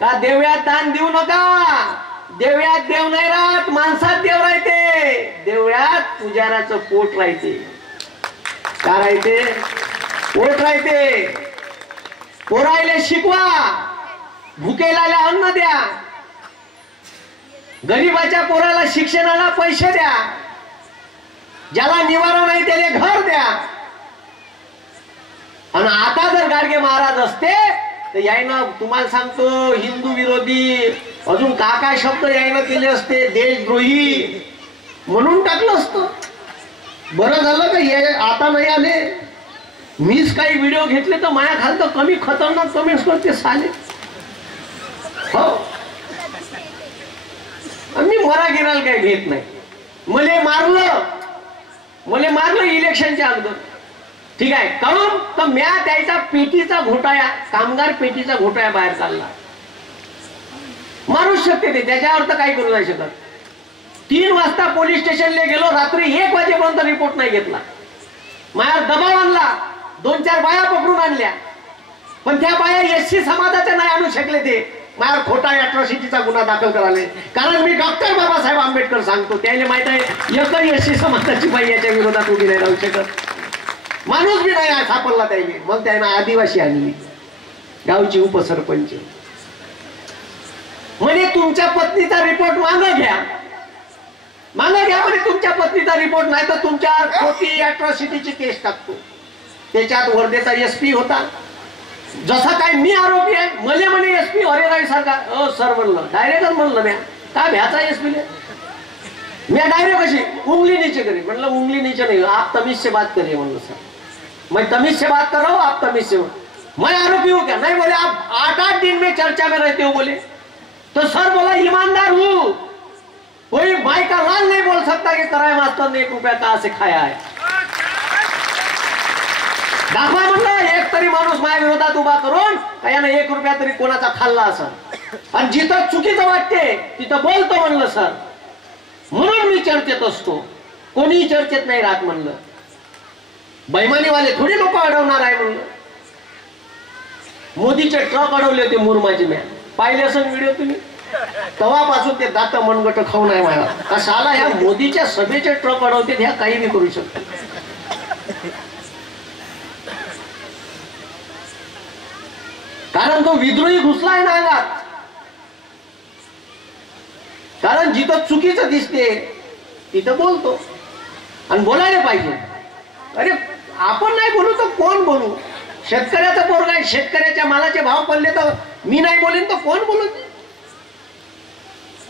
का देवयात दान देऊ नका. देवयात देव नाही राहत, माणसात देव राहते. देवयात पुजाराचं पोट राहते. का राहते? पोट राहते. पोरायले शिकवा, भुकेला अन्न द्या, गरीबाच्या पोराला शिक्षणाला पैसे द्या, ज्याला निवारा नाही त्याला घर द्या. आणि आता जर गाडगे महाराज असते तर यायनं तुम्हाला सांगतो हिंदू विरोधी अजून काय शब्द यायनं केले असते, देशद्रोही म्हणून टाकलं असतं. बरं झालं का हे आता नाही आले. मीच काही व्हिडिओ घेतले तर माया खालतं कमी खतरनाक कमेंट्स करते साले. हो, मी मरा गिराल काही घेत नाही. मले मारलं इलेक्शनच्या अगोदर, ठीक आहे. काहून तर म्या त्याचा पेटीचा घोटाळा, कामगार पेटीचा घोटाळा बाहेर काढला. मारूच शकते ते, त्याच्यावर तर काही करू नाही शकत. 3 वाजता पोलीस स्टेशनला गेलो, रात्री 1 वाजेपर्यंत रिपोर्ट नाही घेतला. माझ्यावर दबाव आणला, 2-4 बाया पकडून आणल्या, पण त्या बाया एससी समाजाच्या नाही आणू शकले. ते माझ्यावर खोटा अॅट्रॉसिटीचा गुन्हा दाखल कराले. कारण मी डॉक्टर बाबासाहेब आंबेडकर सांगतो, त्याने माहित आहे एकही एससी समाजाची बाई याच्या विरोधात उभी नाही राहू शकत. माणूस बी नाही सापडला त्याने. मग त्याने आदिवासी आणली, गावची उपसरपंच. म्हणे तुमच्या पत्नीचा रिपोर्ट मागं घ्या म्हणे तुमच्या पत्नीचा रिपोर्ट, नाही तर तुमच्या खोटी अॅट्रॉसिटीची केस टाकतो. त्याच्यात वर्धेचा एसपी होता, जसा काय मी आरोपी आहे. मले म्हणे एसपी अरे राय सारखा. सर म्हणलं, डायरेक्टच म्हणलं म्या, काय भ्याचा एसपी मैं डायरेक्ट अशी उंगली नीचे करी. मतलब उंगली नीचे नहीं, आप तमीज से बात करिए. मतलब सर मैं तमीज से बात कर रहा हूँ, आप तमीज से. मैं आरोपी हूँ क्या? नहीं. बोले आप 8-8 दिन में चर्चा में रहते हो. बोले तो सर बोला ईमानदार हूँ, कोई भाई का लाल नहीं बोल सकता कि कराए मास्टर ने 1 रुपया कहाँ से खाया है. दाखवा म्हणलं एक तरी माणूस माझ्या विरोधात उभा करून यानं 1 रुपया तरी कोणाचा खाल्ला असेल. आणि जिथं चुकीचं वाटते तिथं बोलतो म्हणलं सर. म्हणून मी चर्चेत असतो, कोणी चर्चेत नाही राहत म्हणलं. बैमानीवाले थोडी लोक अडवणार आहे म्हणलं. मोदीचे ट्रक अडवले होते मुरमाचे, म्या पाहिले असेल व्हिडिओ तुम्ही. तेव्हापासून ते दात मनगट खाऊन आहे मला. कशाला ह्या मोदीच्या सभेचे ट्रक अडवते, ह्या काही नाही करू शकतो. कारण तो विद्रोही घुसला आहे ना अंगात. कारण जिथं चुकीचं दिसते तिथं बोलतो आणि बोलायला पाहिजे. अरे आपण नाही बोलू तर कोण बोलू? शेतकऱ्याचा पोरगा आहे, शेतकऱ्याच्या मालाचे भाव पडले तर मी नाही बोलेन तर कोण बोलू?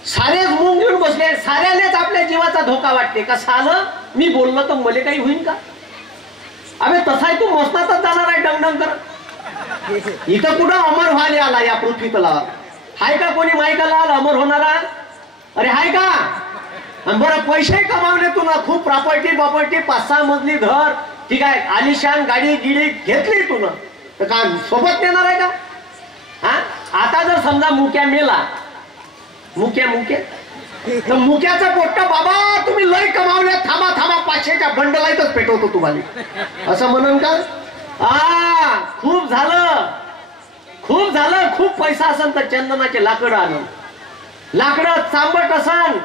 सारेच मुंग घेऊन बसले, साऱ्यालेच आपल्या जीवाचा धोका वाटते. का सालं मी बोललो तर मले काही होईल का? अबे तसाही तू मसनातच जाणार आहे डंगडंग कर. इथं कुठं अमर व्हायला आला या पृथ्वी तलावर? हाय का कोणी मायका लाल अमर होणारा? अरे हाय का? बरं पैसे कमावले तू ना, खूप प्रॉपर्टी 5-6 मजली घर, ठीक आहे, आलिशान गाडी गिडी घेतली तू ना, तर का सोबत नेणार आहे का? हा आता जर समजा मुक्या मेला, मुक्या तर मुक्याचा पोट्ट, बाबा तुम्ही लय कमावले, थांबा 500च्या बंडलाईतच पेटवतो तुम्हाला, असं म्हणून का? खूप झालं, खूप पैसा असेल तर चंदनाचे लाकड आणून, लाकडं चांबट असन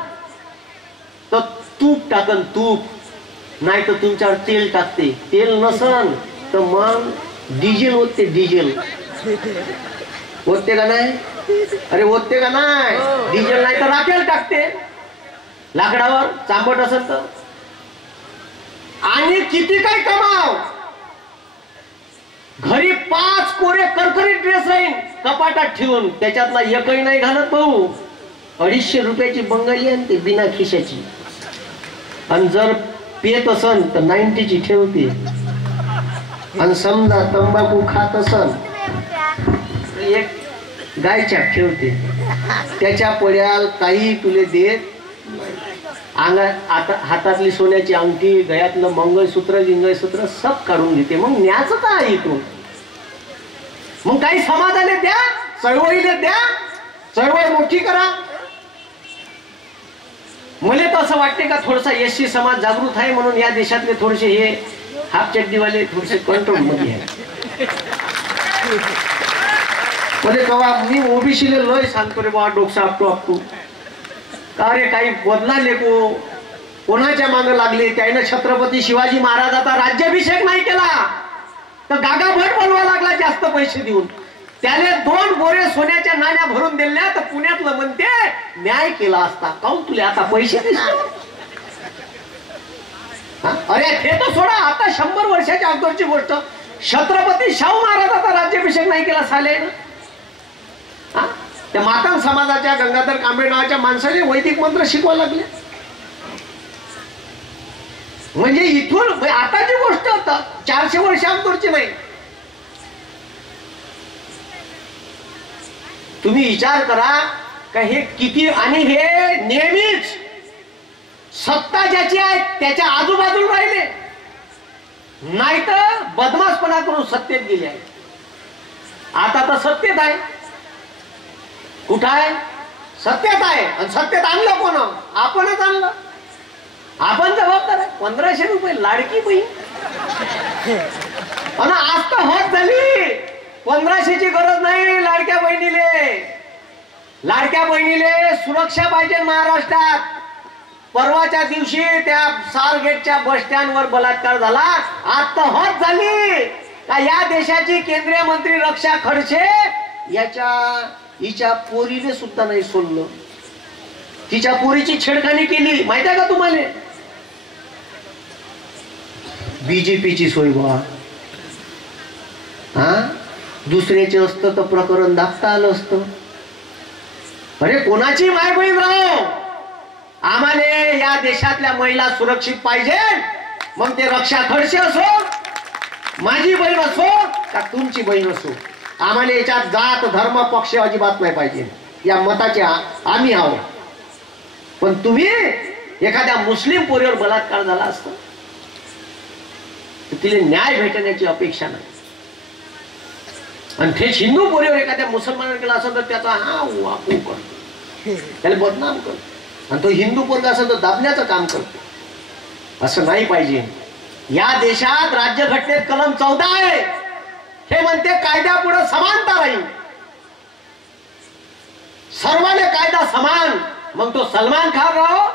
तर तूप टाकन, तूप नाही तर तुमच्यावर तेल टाकते, तेल नसन तर मग डिझेल होते, डिझेल होते का नाही? अरे ओतते का नाही, डिझेल नाही तर राखेल टाकते लाकडावर, चांबट असेल तर. आणि किती काय कमाव, घरी 5 कोरे करकरीत ड्रेस राहील कपाटात ठेवून, त्याच्यातला एकही नाही घालत भाऊ. 250 रुपयाची बंगाली आणि ते बिना खिशाची. आणि जर पेत असन तर 90ची ठेवते. आणि समजा तंबाखू खात असन एक गायच्या ठेवते. त्याच्या पड्याल काही तुले देत, अंगात आता हातातली सोन्याची अंगठी, गळ्यातलं मंगळसूत्र गिंगळसूत्र सब काढून घेते. मग न्याच काय इथून? मग काही समाजाने द्या, चळवळीने द्या, चळवळ मोठी करा. मला तर असं वाटते का थोडासा एससी समाज जागृत आहे म्हणून या देशातले थोडेसे हे हाफ चड्डीवाले थोडेसे कंट्रोल मध्ये आहे. म्हणजे कवा मी ओबीसीले लय सांगतो रे बाबा, डोकसा आपटू आपटू का रे, काही बदला लेको कोणाच्या मागे लागले. त्याने छत्रपती शिवाजी महाराजाचा राज्याभिषेक नाही केला तर गागा भट बनवा लागला जास्त पैसे देऊन. त्याने 2 गोरे सोन्याच्या नाण्या भरून दिल्या तर पुण्यातलं म्हणते न्याय केला असता. काऊन तुले आता पैसे दिसले? अरे ते तर सोडा, आता 100 वर्षाच्या अगोदरची गोष्ट, छत्रपती शाहू महाराजाचा राज्याभिषेक नाही केला साले. त्या मातंग समाजाच्या गंगाधर कांबळे नावाच्या माणसाने वैदिक मंत्र शिकवायला लागले. म्हणजे इथून आताची गोष्ट 400 वर्ष अगोदरची नाही. तुम्ही विचार करा का हे किती. आणि हे नेहमीच सत्ता ज्याची आहे त्याच्या आजूबाजूला राहिले, नाही तर बदमाशपणा करून सत्तेत गेले आहे. आता तर सत्तेत आहे. कुठं आहे? सत्तेत आहे. आणि सत्तेत आणलं कोण? आपणच आणलं. आपण जबाबदार आहे. 1500 रुपये लाडकी बहीण. आणि आज तर होत झाली. 1500ची गरज नाही लाडक्या बहिणीले. लाडक्या बहिणीले सुरक्षा पाहिजे महाराष्ट्रात. परवाच्या दिवशी त्या सारगेटच्या बस स्टँडवर बलात्कार झाला. आज तर होत झाली का या देशाची केंद्रीय मंत्री रक्षा खडसे हिच्या पोरीने सुद्धा नाही सोडलं. तिच्या पोरीची छेडखानी केली. माहिती आहे का तुम्हाला? बीजेपीची सोय बा. दुसऱ्याचे असतं तर प्रकरण दाखता आलं असतं. अरे कोणाची माय बहीण राहो, आम्हाला या देशातल्या महिला सुरक्षित पाहिजे. मग ते रक्षा खडसे असो, माझी बहीण असो का तुमची बहीण असो, आम्हाला याच्यात जात धर्म पक्ष अजिबात नाही पाहिजे. या मताचे आम्ही आहोत. पण तुम्ही एखाद्या मुस्लिम पोरीवर बलात्कार झाला असता तर तिला न्याय भेटण्याची अपेक्षा नाही. आणि ते हिंदू पोरीवर एखाद्या मुसलमानाने केला असेल तर त्याचा वापू करतो, त्याला बदनाम करतो. आणि तो हिंदू पोरगा असेल तर दाबण्याचं काम करतो. असं नाही पाहिजे. या देशात राज्यघटनेत कलम 14 आहे. हे म्हणते कायद्यापुढे समानता राहील. सर्वांना कायदा समान. मग तो सलमान खान राहो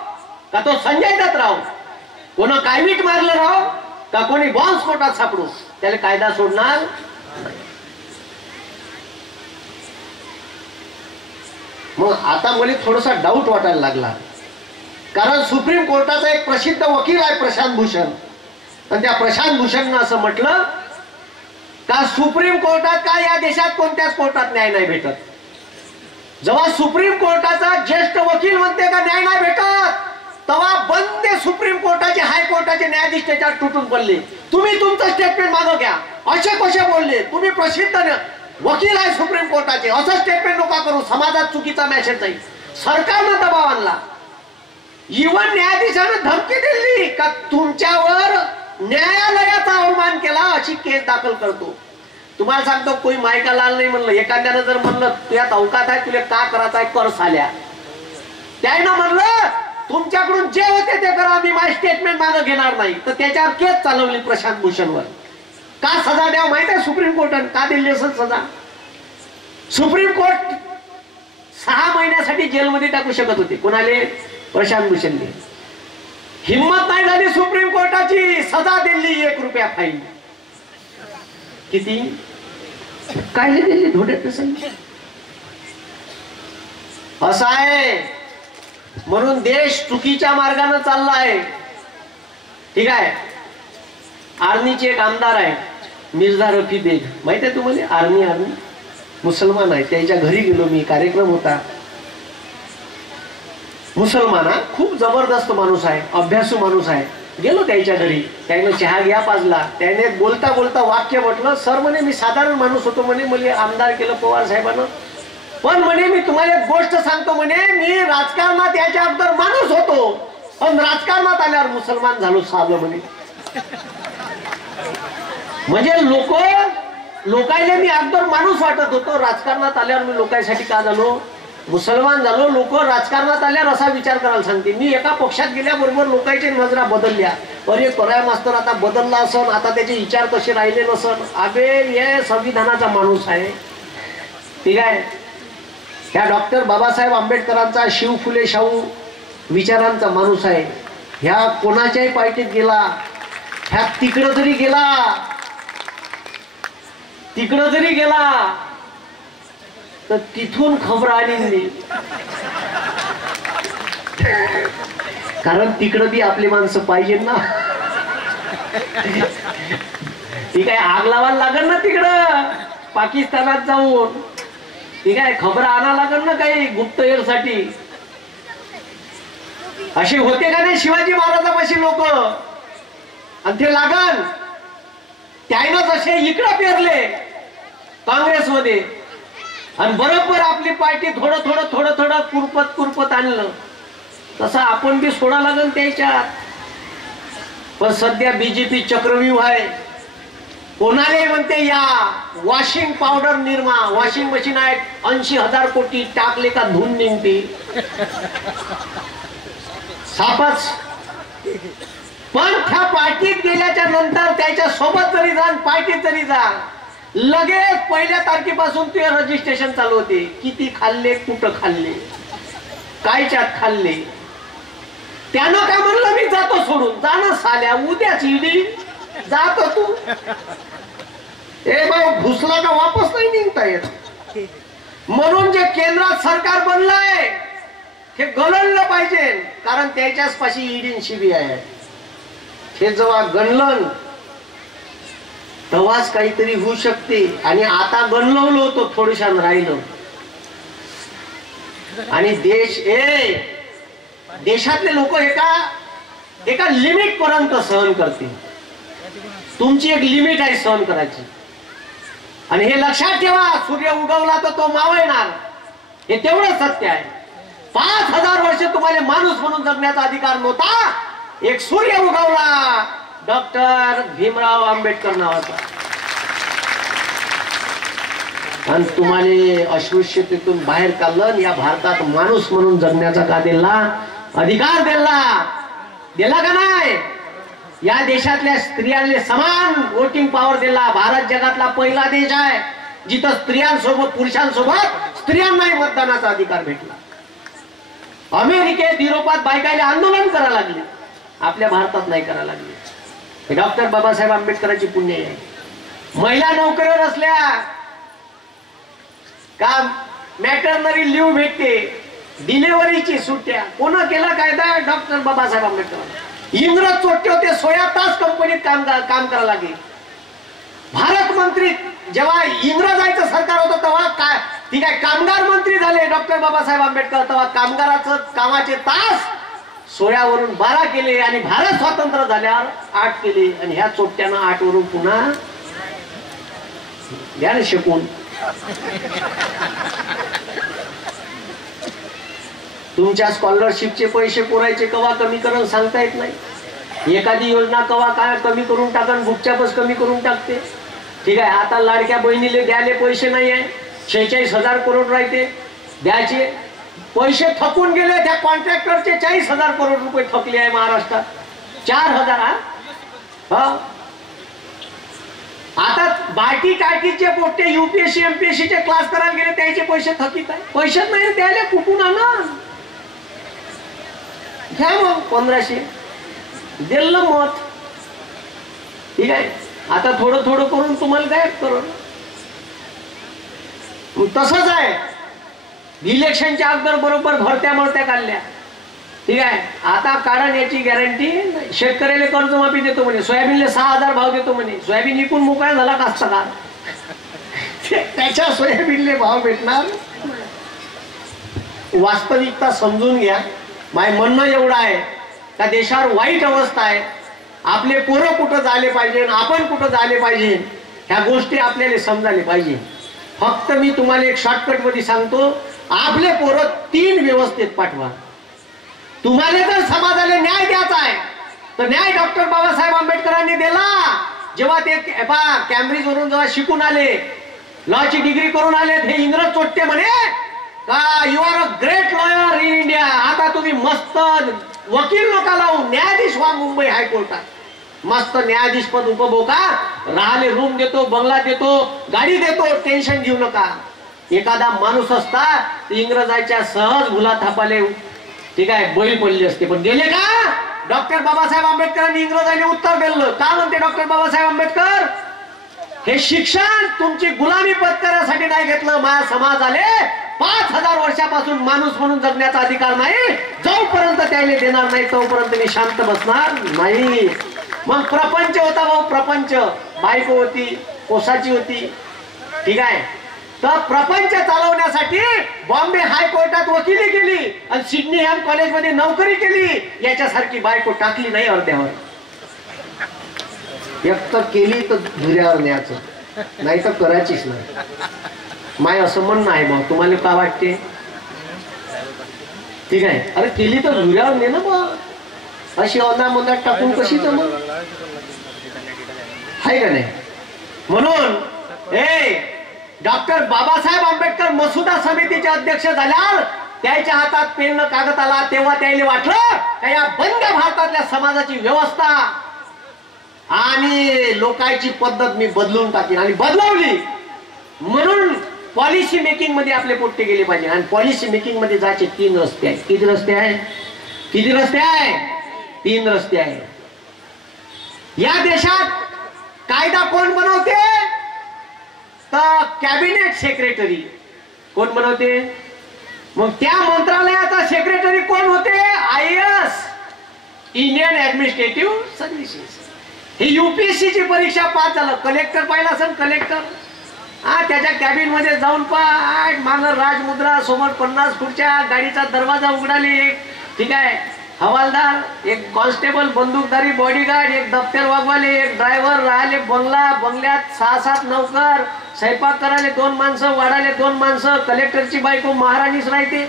का तो संजय दत्त राहो, कोण कायमीट मारलं राहो का कोणी बॉम्ब स्फोटात सापडू, त्याला कायदा सोडणार. मग आता मला थोडासा डाऊट वाटायला लागला. कारण सुप्रीम कोर्टाचा एक प्रसिद्ध वकील आहे प्रशांत भूषण. आणि त्या प्रशांत भूषणनं असं म्हटलं का सुप्रीम कोर्टात का या देशात कोणत्याच कोर्टात न्याय नाही भेटत. जेव्हा सुप्रीम कोर्टाचा ज्येष्ठ वकील म्हणते का न्याय नाही भेटत, तेव्हा बंद सुप्रीम कोर्टाचे हायकोर्टाचे न्यायाधीश त्याच्यात तुटून पडले. तुम्ही तुमचं स्टेटमेंट मागं घ्या. असे कसे बोलले? तुम्ही प्रसिद्ध वकील आहे सुप्रीम कोर्टाचे, असं स्टेटमेंट नका करू. समाजात चुकीचा मेसेज जाईल. सरकारनं दबाव आणला. इव्हन न्यायाधीशानं धमकी दिली का तुमच्यावर न्यायालयाचा अवमान केला अशी केस दाखल करतो. तुम्हाला सांगतो कोणी मायका लाल नाही म्हणलं. एखाद्यानं जर म्हणलं तुझ्यात अवकात आहे, तुला का करायचं आहे कर साल्या, त्यानं म्हणलं तुमच्याकडून जे होते ते करा, मी माझे स्टेटमेंट मागं घेणार नाही, तर त्याच्यावर केस चालवली प्रशांत भूषणवर. का सजा द्यावं माहिती आहे सुप्रीम कोर्टाने का दिली असेल सजा? सुप्रीम कोर्ट 6 महिन्यासाठी जेलमध्ये टाकू शकत होते. कोणाले? प्रशांत भूषणने. हिम्मत नाही झाली सुप्रीम कोर्टाची, सजा दिली 1 रुपया फाईन. किती काय दिली? धोड्यात असं आहे. म्हणून देश चुकीच्या मार्गाने चालला आहे. ठीक आहे. आर्मीचे एक आमदार आहे मिर्झा रफी बेग, माहिती आहे तुम्हाला? आर्मी मुसलमान आहे. त्याच्या घरी गेलो मी, कार्यक्रम होता. मुसलमान हा, खूप जबरदस्त माणूस आहे, अभ्यासू माणूस आहे. गेलो त्याच्या घरी, त्याने चहा घ्या पाजला. त्याने बोलता बोलता वाक्य म्हटलं, सर म्हणे मी साधारण माणूस होतो म्हणे, मला आमदार केलं पवार साहेबांना, पण म्हणे मी तुम्हाला एक गोष्ट सांगतो म्हणे, मी राजकारणात याच्या अगोदर माणूस होतो, पण राजकारणात आल्यावर मुसलमान झालो साधं म्हणे. म्हणजे लोकायले मी अगोदर माणूस वाटत होतो, राजकारणात आल्यावर मी लोकांसाठी का झालो? मुसलमान झालो. लोक राजकारणात आल्यावर असा विचार करायला सांगते. मी एका पक्षात गेल्याबरोबर लोकांच्या नजरा बदलल्या. अरे कराय मास्तर आता बदलला असन, आता त्याचे विचार कसे राहिले नसन. अबे हे संविधानाचा माणूस आहे. ठीक आहे. ह्या डॉक्टर बाबासाहेब आंबेडकरांचा, शिव फुले शाहू विचारांचा माणूस आहे. ह्या कोणाच्याही पार्टीत गेला, ह्या तिकडं जरी गेला तर तिथून खबर आली नाही. कारण तिकडं बी आपली माणसं पाहिजे ना. ठीक आहे. आग लावायला लागल ना तिकडं पाकिस्तानात जाऊन. ठीक आहे. खबर आणा लागल ना काही गुप्तहेर साठी. असे होते का नाही शिवाजी महाराजापाशी लोक? आणि ते लागल त्यानं जसे इकडं पेरले काँग्रेसमध्ये, आणि बरोबर आपली पार्टी थोडं कुरपत आणलं, तसं आपण बी सोडा लागल त्याच्यात. पण सध्या बीजेपी चक्रव्यूह आहे. कोणालाही म्हणते या washing powder Nirma, washing machine आहे, 80,000 कोटी टाकले का धुवून निघते सापच. पण त्या पार्टीत गेल्याच्या नंतर त्याच्या सोबत जरी जा, पार्टीत जरी जा, लगेच पहिल्या तारखेपासून ते रजिस्ट्रेशन चालू होते. किती खाल्ले, कुठं खाल्ले, कायच्यात खाल्ले. त्यानं काय म्हणलं, मी जातो सोडून. जाणं साल्या, उद्याच ईडी जातो तू. ए भाऊ घुसला का वापस नाही निघता येत. म्हणून जे केंद्रात सरकार बनलंय हे गणलं पाहिजे. कारण त्याच्याच पाशी ईडी सीबीआय आहे. हे जेव्हा गणलं तेव्हाच काहीतरी होऊ शकते. आणि आता गणलवलं होतं, थोडीशान राहिलं. आणि देशातले लोक एका लिमिट पर्यंत सहन करते. तुमची एक लिमिट आहे सहन करायची. आणि हे लक्षात ठेवा, सूर्य उगवला तर तो मावळणार, हे तेवढं सत्य आहे. 5,000 वर्ष तुम्हाला माणूस म्हणून जगण्याचा अधिकार नव्हता. एक सूर्य उगवला, डॉक्टर भीमराव आंबेडकर नावाचा, आणि तुम्हाला अस्पृश्यतेतून बाहेर काढलं. या भारतात माणूस म्हणून जगण्याचा का दिला अधिकार दिला का नाही? या देशातल्या स्त्रियांना समान वोटिंग पॉवर दिला. भारत जगातला पहिला देश आहे जिथं स्त्रियांसोबत पुरुषांसोबत स्त्रियांनाही मतदानाचा अधिकार भेटला. अमेरिकेत, युरोपात बायकायला आंदोलन करायला लागले, आपल्या भारतात नाही करायला लागले. हे डॉक्टर बाबासाहेब आंबेडकरांची पुण्य आहे. महिला नोकरीवर असल्या का मॅटर्नरी लिव्ह भेटते, डिलिव्हरीची सुट्ट्या. कोण केला कायदा? डॉक्टर बाबासाहेब आंबेडकर. इंग्रज चोट्टे होते, 16 तास कंपनीत काम करायला लागले. भारत मंत्री जेव्हा इंग्रजांचं सरकार होतं तेव्हा काय, ठीक आहे, कामगार मंत्री झाले डॉक्टर बाबासाहेब आंबेडकर, तेव्हा कामगाराचं कामाचे तास 16 वरून 12 केले. आणि भारत स्वातंत्र्य झाल्यावर 8 केले. आणि ह्या चोट्ट्यानं 8 वरून पुन्हा द्या ना शिकून. तुमच्या स्कॉलरशिपचे पैसे पुरायचे कवा कमी करून सांगता येत नाही. एखादी योजना कवा काय कमी करून टाकन, बुकच्या बस कमी करून टाकते. ठीक आहे. आता लाडक्या बहिणीले द्यायला पैसे नाही आहे, 46,000 करोड राहते द्यायचे. पैसे थकून गेले. त्या कॉन्ट्रॅक्टरचे 40,000 करोड रुपये थकले आहे महाराष्ट्रात. 4,000. हा, आता बाकी टाकीचे पोट्टे UPSC MPSC चे क्लास करायला गेले, त्याचे पैसे थकीत आहे. पैसेच नाही द्यायला, कुठून आणा? घ्या मग 1500 दिलं मत. ठीक आहे. आता थोडं करून तुम्हाला गायब करून. तसंच आहे. इलेक्शनच्या अगोदर बरोबर भरत्या मरत्या काढल्या. ठीक आहे, आता कारण याची गॅरंटी. शेतकऱ्याला कर्जमाफी देतो म्हणे, सोयाबीनला 6,000 भाव देतो म्हणे. सोयाबीन विकून मोकळा झाला कास्तकार, त्याच्या सोयाबीनले भाव भेटणार. वास्तविकता समजून घ्या. माझं म्हणणं एवढं आहे का देशावर वाईट अवस्था आहे. आपले पोरं कुठं झाले पाहिजे, आपण कुठं झाले पाहिजे, ह्या गोष्टी आपल्याला समजायला पाहिजे. फक्त मी तुम्हाला एक शॉर्टकट मध्ये सांगतो, आपले पोरं 3 व्यवस्थेत पाठवा. तुम्हाला जर समाजाला न्याय द्यायचा आहे तर न्याय डॉक्टर बाबासाहेब आंबेडकरांनी दिला. जेव्हा ते कॅम्ब्रिज वरून जेव्हा शिकून आले, लॉची डिग्री करून आले, हे इंग्रज चोट्टे म्हणे का you are a great lawyer in India. आता तुम्ही मस्त वकील लोका लावून न्यायाधीश व्हा मुंबई हायकोर्टात. मस्त न्यायाधीश पद उपभोगा, राहिले रूम देतो, बंगला देतो, गाडी देतो, टेन्शन घेऊ नका. एखादा माणूस असता इंग्रजाच्या सहज भुला थापाले, ठीक आहे, बळी पडली असते. पण गेले का? डॉक्टर बाबासाहेब आंबेडकरांनी इंग्रजांनी उत्तर दिलं. का म्हणते डॉक्टर बाबासाहेब आंबेडकर, हे शिक्षण तुमची गुलामी पत्करासाठी नाही घेतलं. माझ्या समाजाले 5,000 वर्षापासून माणूस म्हणून जगण्याचा अधिकार नाही. जोपर्यंत त्याला देणार नाही तोपर्यंत मी शांत बसणार नाही. मग प्रपंच होता भाऊ, प्रपंच. बायको होती, कोसाची होती, ठीक आहे. तर प्रपंच चालवण्यासाठी बॉम्बे हायकोर्टात वकिली केली आणि सिडनी हॅम कॉलेजमध्ये नोकरी केली. याच्यासारखी बायको टाकली नाही अर्ध्यावर. एक तर केली तर धुऱ्यावर न्यायचं, नाही तर करायचीच नाही. माय असं म्हणणं आहे भाऊ, तुम्हाला काय वाटते? ठीक आहे, अरे केली तर धुऱ्यावर ने ना मग. अशी अवधा टाकून कशी जमल, आहे का नाही? म्हणून डॉक्टर बाबासाहेब आंबेडकर मसुदा समितीचे अध्यक्ष झाल्यावर त्याच्या हातात पेन कागद आला, तेव्हा त्याला वाटलं का या बंद भारतातल्या समाजाची व्यवस्था आणि लोकांची पद्धत मी बदलून टाकीन, आणि बदलवली. म्हणून पॉलिसी मेकिंग मध्ये आपले पोट्टे गेले पाहिजे. आणि पॉलिसी मेकिंग मध्ये जायचे 3 रस्ते आहेत. किती रस्ते आहे? 3 रस्ते आहे. या देशात कायदा कोण बनवते? तर कॅबिनेट सेक्रेटरी. कोण बनवते? मग त्या मंत्रालयाचा सेक्रेटरी कोण होते? IAS, Indian administrative services. ही UPSC ची परीक्षा पास झालं. कलेक्टर पाहिला असेल, कलेक्टर. त्याच्या कॅबिन मध्ये जाऊन पाय, मागं राजमुद्रा, समोर 50 खुर्च्या, गाडीचा दरवाजा उघडाले, ठीक आहे, हवालदार, एक कॉन्स्टेबल, बंदूकधारी, बॉडीगार्ड, एक दफ्तर वागवाले, एक ड्रायव्हर, राहिले बंगला, बंगल्यात 6-7 नौकर, स्वयंपाक करायला 2 माणसं, वाढायला 2 माणसं. कलेक्टरची बायको महाराणीच राहते.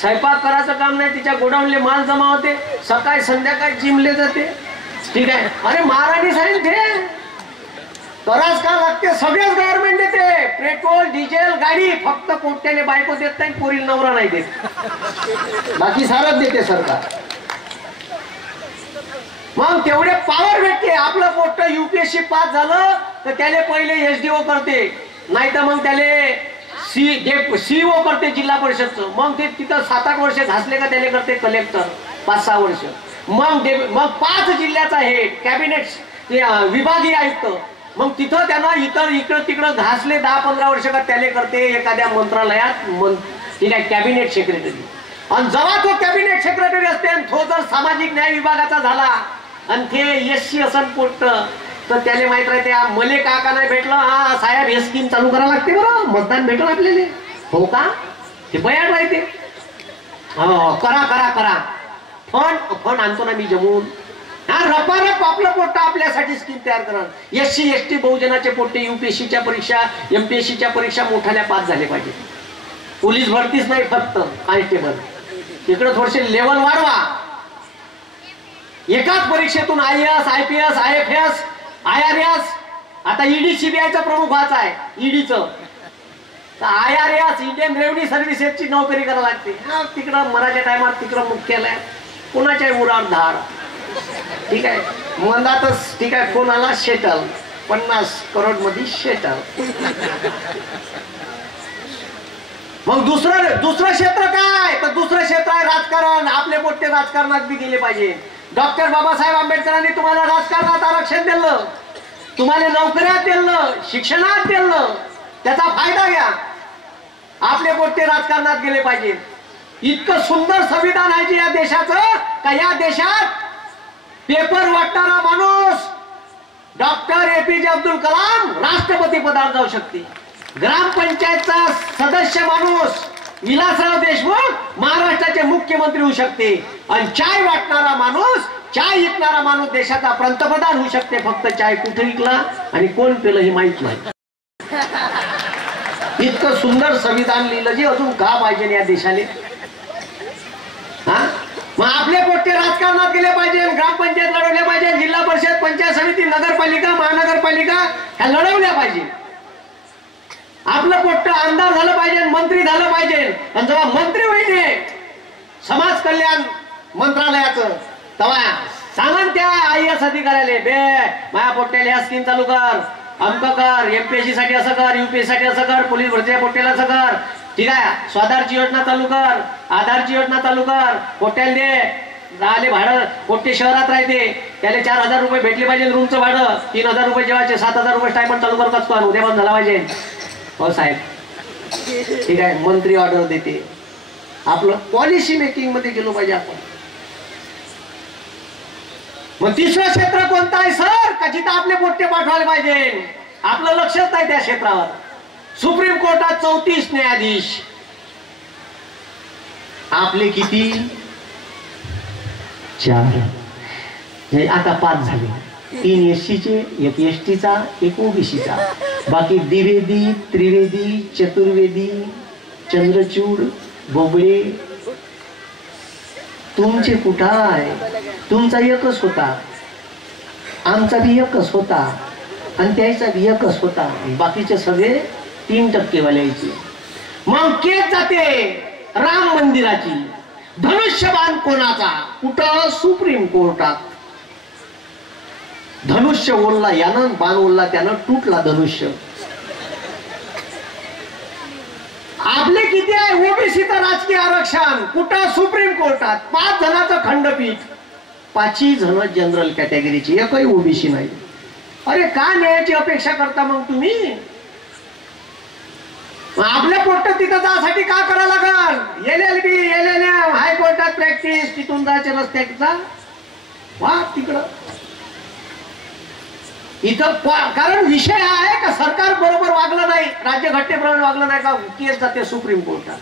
स्वयंपाक करायचं काम नाही, तिच्या गोडाऊनले माल जमा होते, सकाळी संध्याकाळी जिमले जाते, ठीक आहे. अरे महाराणी साहेब ते कराच का लागते? सगळेच गव्हर्नमेंट देते, पेट्रोल, डिझेल, गाडी. फक्त पोट्याने बायको देत नाही, पोरील नवरा नाही देत, बाकी सारच देते सरकार. मग तेवढे पॉवर भेटते. आपलं पोट्ट UPSC पास झालं तर त्याला पहिले SDO करते, नाही तर मग त्याला CO करते जिल्हा परिषदचं. मग ते तिथं 7-8 वर्ष घासले का त्याला करते कलेक्टर, 5-6 वर्ष. मग 5 जिल्ह्याचा हेड, कॅबिनेट विभागीय आयुक्त. मग तिथं त्यांना इकडं तिकडं घासले 10-15 वर्ष का त्याला करते एखाद्या मंत्रालयात, ठीक आहे, कॅबिनेट सेक्रेटरी. आणि जेव्हा तो कॅबिनेट सेक्रेटरी असते आणि तो जर सामाजिक न्याय विभागाचा झाला आणि ते SC असन पोट्ट, तर त्याला माहित राहते मले का नाही भेटलं. हा साहेब, हे स्कीम चालू करायला लागते बरं, मतदान भेटलं आपल्याला. हो का? ते बयान राहते. करा करा करा, फंड आणतो ना मी जमून. रपारप आपलं पोट्ट आपल्यासाठी स्कीम तयार करा. SC ST बहुजनाचे पोट्टे UPSCच्या परीक्षा, MPSCच्या परीक्षा मोठ्याला पास झाले पाहिजे. पोलीस भरतीच नाही, फक्त कॉन्स्टेबल. इकडे थोडेसे लेवल वाढवा. एकाच परीक्षेतून IAS, IPS, IFS, IRS, आता ED CBIचा प्रमुख व्हायचा आहे, EDचं. तर IRS, इंडियन रेव्हन्यू सर्व्हिसेसची नोकरी करायला लागते. तिकडं मराठ्या टायमात तिकडं मुख्यालय, कोणाच्या उरार धाड, ठीक आहे. मंदातच, ठीक आहे, फोन आला शेटल, 50 करोड मध्ये शेटल. मग दुसरं क्षेत्र काय? तर दुसरं क्षेत्र आहे राजकारण. आपले पोट्टे राजकारणात बी गेले पाहिजे. डॉक्टर बाबासाहेब आंबेडकरांनी तुम्हाला राजकारणात आरक्षण दिलं, तुम्हाला नोकऱ्यात दिलं, शिक्षणात दिलं, त्याचा फायदा घ्या. आपले पोट्टे राजकारणात गेले पाहिजे. इतकं सुंदर संविधान आहे जे या देशाचं, का या देशात पेपर वाटणारा माणूस डॉक्टर APJ अब्दुल कलाम राष्ट्रपती पदावर जाऊ शकते. ग्रामपंचायतचा सदस्य माणूस विलासराव देशमुख महाराष्ट्राचे मुख्यमंत्री होऊ शकते. आणि चाय वाटणारा माणूस, चाय विकणारा माणूस देशाचा पंतप्रधान होऊ शकते. फक्त चाय कुठे विकला आणि कोण पेलं हे माहित नाही. इतकं सुंदर संविधान लिहिलं जे अजून का पाहिजे या देशाने. मग आपले पोट्टे राजकारणात गेले पाहिजे, ग्रामपंचायत लढवल्या पाहिजे, जिल्हा परिषद, पंचायत समिती, नगरपालिका, महानगरपालिका ह्या लढवल्या पाहिजे. आपलं पोट्ट आमदार झालं पाहिजे, मंत्री झालं पाहिजे. आणि जेव्हा मंत्री होईल समाज कल्याण मंत्रालयाचं, तेव्हा सांगा त्या IAS अधिकाऱ्याला, बे माझ्या पोट्ट्याला ह्या स्कीम चालू कर, अमक कर, MPSC साठी असं कर, UPSC साठी असं कर, पोलीस भरतीच्या पोट्ट्याला असं कर, ठीक आहे, स्वाधारची योजना चालू कर, आधारची योजना चालू कर, पोट्ट्याला दे. राहिले भाडं, पोट्टे शहरात राहते, त्याला 4,000 रुपये भेटले पाहिजे रूमचं भाडं, 3,000 रुपये जेवायचे, 7,000 रुपये स्टायपंड चालू करतात. उद्या पण झाला पाहिजे. हो साहेब, ठीक आहे, मंत्री ऑर्डर देते. आपलं पॉलिसी मेकिंग मध्ये गेलो पाहिजे आपण. मग तिसरं क्षेत्र कोणतं आहे सर, का जिथं आपले पोट्टे पाठवायला पाहिजे. आपलं लक्षच नाही त्या क्षेत्रावर. सुप्रीम कोर्टात 34 न्यायाधीश, आपले किती, 4, आता 5 झाले. 3 SCचे, 1 STचा, 1 OBCचा. बाकी द्विवेदी, त्रिवेदी, चतुर्वेदी, चंद्रचूड, बोबळे. तुमचे कुठं आहे? तुमचा एकच होता, आमचा बी एकच होता आणि त्याचा बी एकच होता. बाकीचे सगळे 3% वाल्याचे. मग केस जाते राम मंदिराची. धनुष्यबाण कोणाचा? कुठं? सुप्रीम कोर्टात. धनुष्य ओढला यानं, बाण ओढला त्यानं, तुटला धनुष्य. आपले किती आहे ओबीसीचं राजकीय आरक्षण? कुठं? सुप्रीम कोर्टात. 5 जणांचं खंडपीठ, 5ही जण जनरल कॅटेगरीची, एकही ओबीसी नाही. अरे का न्यायाची अपेक्षा करता मग तुम्ही? आपल्या पोट्ट तिथं जासाठी का करायला लागल? LLB, LLM, हायकोर्टात प्रॅक्टिस, तिथून जायचे रस्त्याचा वा तिकडं. इथं कारण विषय हा आहे का सरकार बरोबर वागलं नाही, राज्यघटनेप्रमाणे वागलं नाही का, केस जाते सुप्रीम कोर्टात.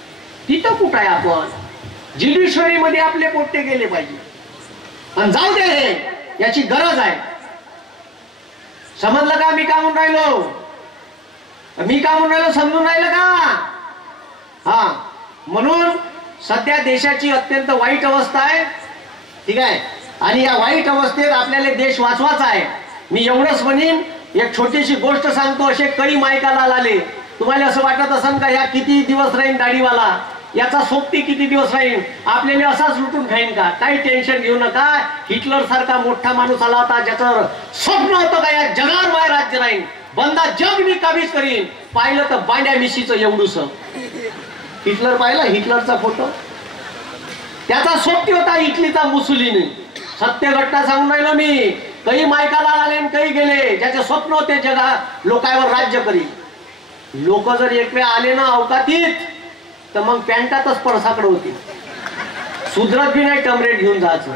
तिथं कुठं आहे आपण? ज्युडिशरी मध्ये आपले पोट्टे गेले पाहिजे. आणि जाऊ दे, हे याची गरज आहे. समजलं का मी का म्हणून राहिलो? मी का म्हणून राहिलो समजून राहिलं का? हा, म्हणून सध्या देशाची अत्यंत वाईट अवस्था आहे, ठीक आहे. आणि या वाईट अवस्थेत आपल्याला देश वाचवायचा आहे. मी एवढंच म्हणेन, एक छोटीशी गोष्ट सांगतो. असे कई मायकाला आले. तुम्हाला असं वाटत असेल का या किती दिवस राहीन दाढीवाला, याचा सोबती किती दिवस राहील, आपल्याला असाच लुटून खाईन का? काही टेन्शन घेऊ नका. हिटलर सारखा मोठा माणूस आला होता, ज्याचं स्वप्न होतं का या जगावर माय राज्य राहीन, बंदा जग मी काबीज करीन. पाहिलं तर बांड्या मिशीचं एवढूस. हिटलर पाहिलं, हिटलरचा फोटो, त्याचा सोबती होता इटलीचा मुसोलिनी. सत्य घटना सांगून राहिलो मी. काही मायकाला आले, काही गेले, ज्याचे स्वप्न होते जगा लोकांवर राज्य करी. लोक जर एक वेळ आले ना अवकातीत, तर मग पॅन्टातच पडसाकडे होते. सुधरत बी नाही, टमरेट घेऊन जायचं.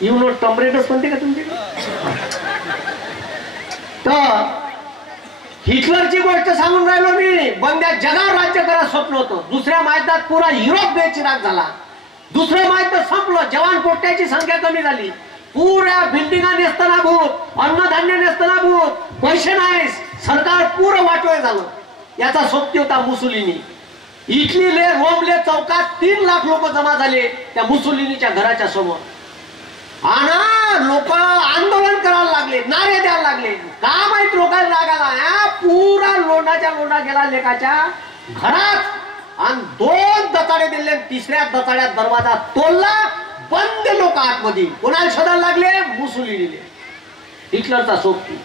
येऊन टमरेटच म्हणते का तुमच्याकडे? तर हिटलरची गोष्ट सांगून राहिलो मी. बंद्या जगावर राज्य करा स्वप्न होतं. दुसऱ्या महायुद्धात पुरा युरोप बेचिराग झाला. दुसरं महायुद्ध संपलं, जवान पोट्ट्याची संख्या कमी झाली, पुऱ्या बिल्डिंगा नेस्तनाभूत, अन्नधान्य नेस्तनाभूत, पैसे नाही, सरकार पुरं वाटोळ झालं. याचा सोबती होता मुसोलिनी. इटलीले रोमले चौकात 3 लाख लोक जमा झाले त्या मुसोलिनीच्या घराच्या समोर. आणि लोक आंदोलन करायला लागले, नारे द्यायला लागले. का माहित लोकांना लागायला, पुरा लोंडाच्या लोंडा गेला लेकाच्या घरात. आणि 2 दताडे दिले, 3ऱ्या दताड्यात दरवाजा तोडला, बंद लोक आतमध्ये. कोणाला शोधायला लागले? मुसोलिनीले, हिटलरचा सोबती.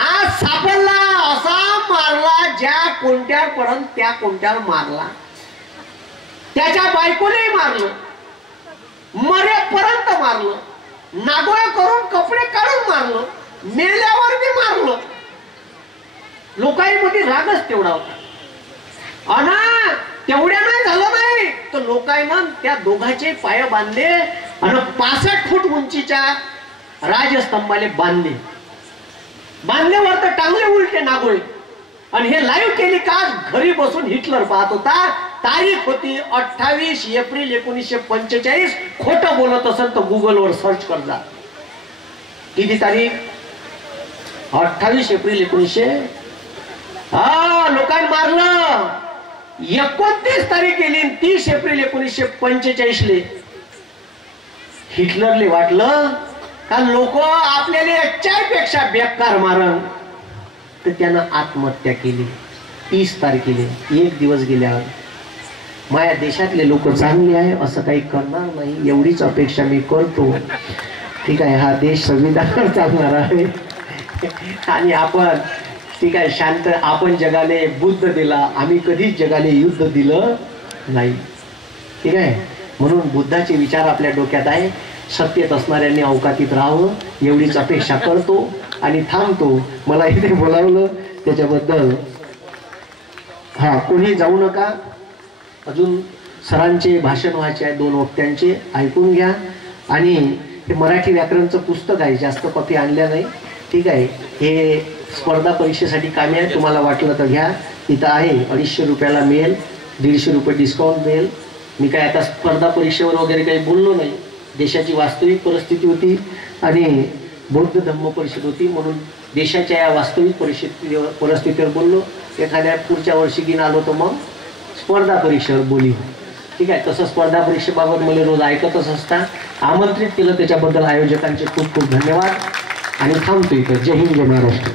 आज सापडला, असा मारला, ज्या कोणत्यावर पडन त्या कोणत्यावर मारला. त्याच्या बायकोलाही मारलं, मरेपर्यंत मारलं, नागोळ्या करून कपडे काढून मारलं, मेल्यावर बी मारलं. लोकांमध्ये रागच तेवढा होता. अना तेवढ्या नाही झालं नाही तर लोकांना त्या दोघांचे पाय बांधले आणि 65 फूट उंचीच्या राजस्तंभाले बांधल्यावर तर टांगले उलटे नागोळे. आणि हे लाईव्ह टेलिकास्ट घरी बसून हिटलर पाहत होता. तारीख होती 28 एप्रिल 1945. खोटं बोलत असेल तर गुगलवर सर्च कर जा. किती तारीख? 28 एप्रिल 1900. लोकांनी मारलं. 29 तारीख गेली 30 एप्रिल 1945 हिटलरले वाटलं का लोक आपल्याला याच्यापेक्षा बेकार मारण, तर त्यानं आत्महत्या केली. 30 तारखेला एक दिवस गेल्यावर माझ्या देशातले लोक चांगले आहे असं काही करणार नाही एवढीच अपेक्षा मी करतो. ठीक आहे, हा देश संविधानावर चालणार आहे आणि आपण ठीक आहे शांत. आपण जगाले बुद्ध दिला, आम्ही कधीच जगाले युद्ध दिलं नाही. ठीक आहे, म्हणून बुद्धाचे विचार आपल्या डोक्यात आहे. सत्यत असणाऱ्यांनी अवकातीत राहावं एवढीच अपेक्षा करतो आणि थांबतो. मला इथे बोलावलं त्याच्याबद्दल कोणी जाऊ नका. अजून सरांचे भाषण व्हायचे आहे 2 वक्त्यांचे, ऐकून घ्या. आणि हे मराठी व्याकरणचं पुस्तक आहे, जास्त कॉपी आणल्या नाही. ठीक आहे, हे स्पर्धा परीक्षेसाठी कामी आहे. तुम्हाला वाटलं तर घ्या, इथं आहे. 250 रुपयाला मिळेल, 150 रुपये डिस्काउंट मिळेल. मी काय आता स्पर्धा परीक्षेवर वगैरे काही बोललो नाही. देशाची वास्तविक परिस्थिती होती आणि बौद्ध धम्म परिषद होती म्हणून देशाच्या या वास्तविक परिस्थितीवर बोललो. एखाद्या पुढच्या वर्षी घेऊन आलो तर मग स्पर्धा परीक्षेवर बोली. ठीक आहे, तसं स्पर्धा परीक्षेबाबत मला रोज ऐकतच असता. आमंत्रित केलं त्याच्याबद्दल आयोजकांचे खूप खूप धन्यवाद आणि थांबतो इथं. जय हिंद, जय महाराष्ट्र.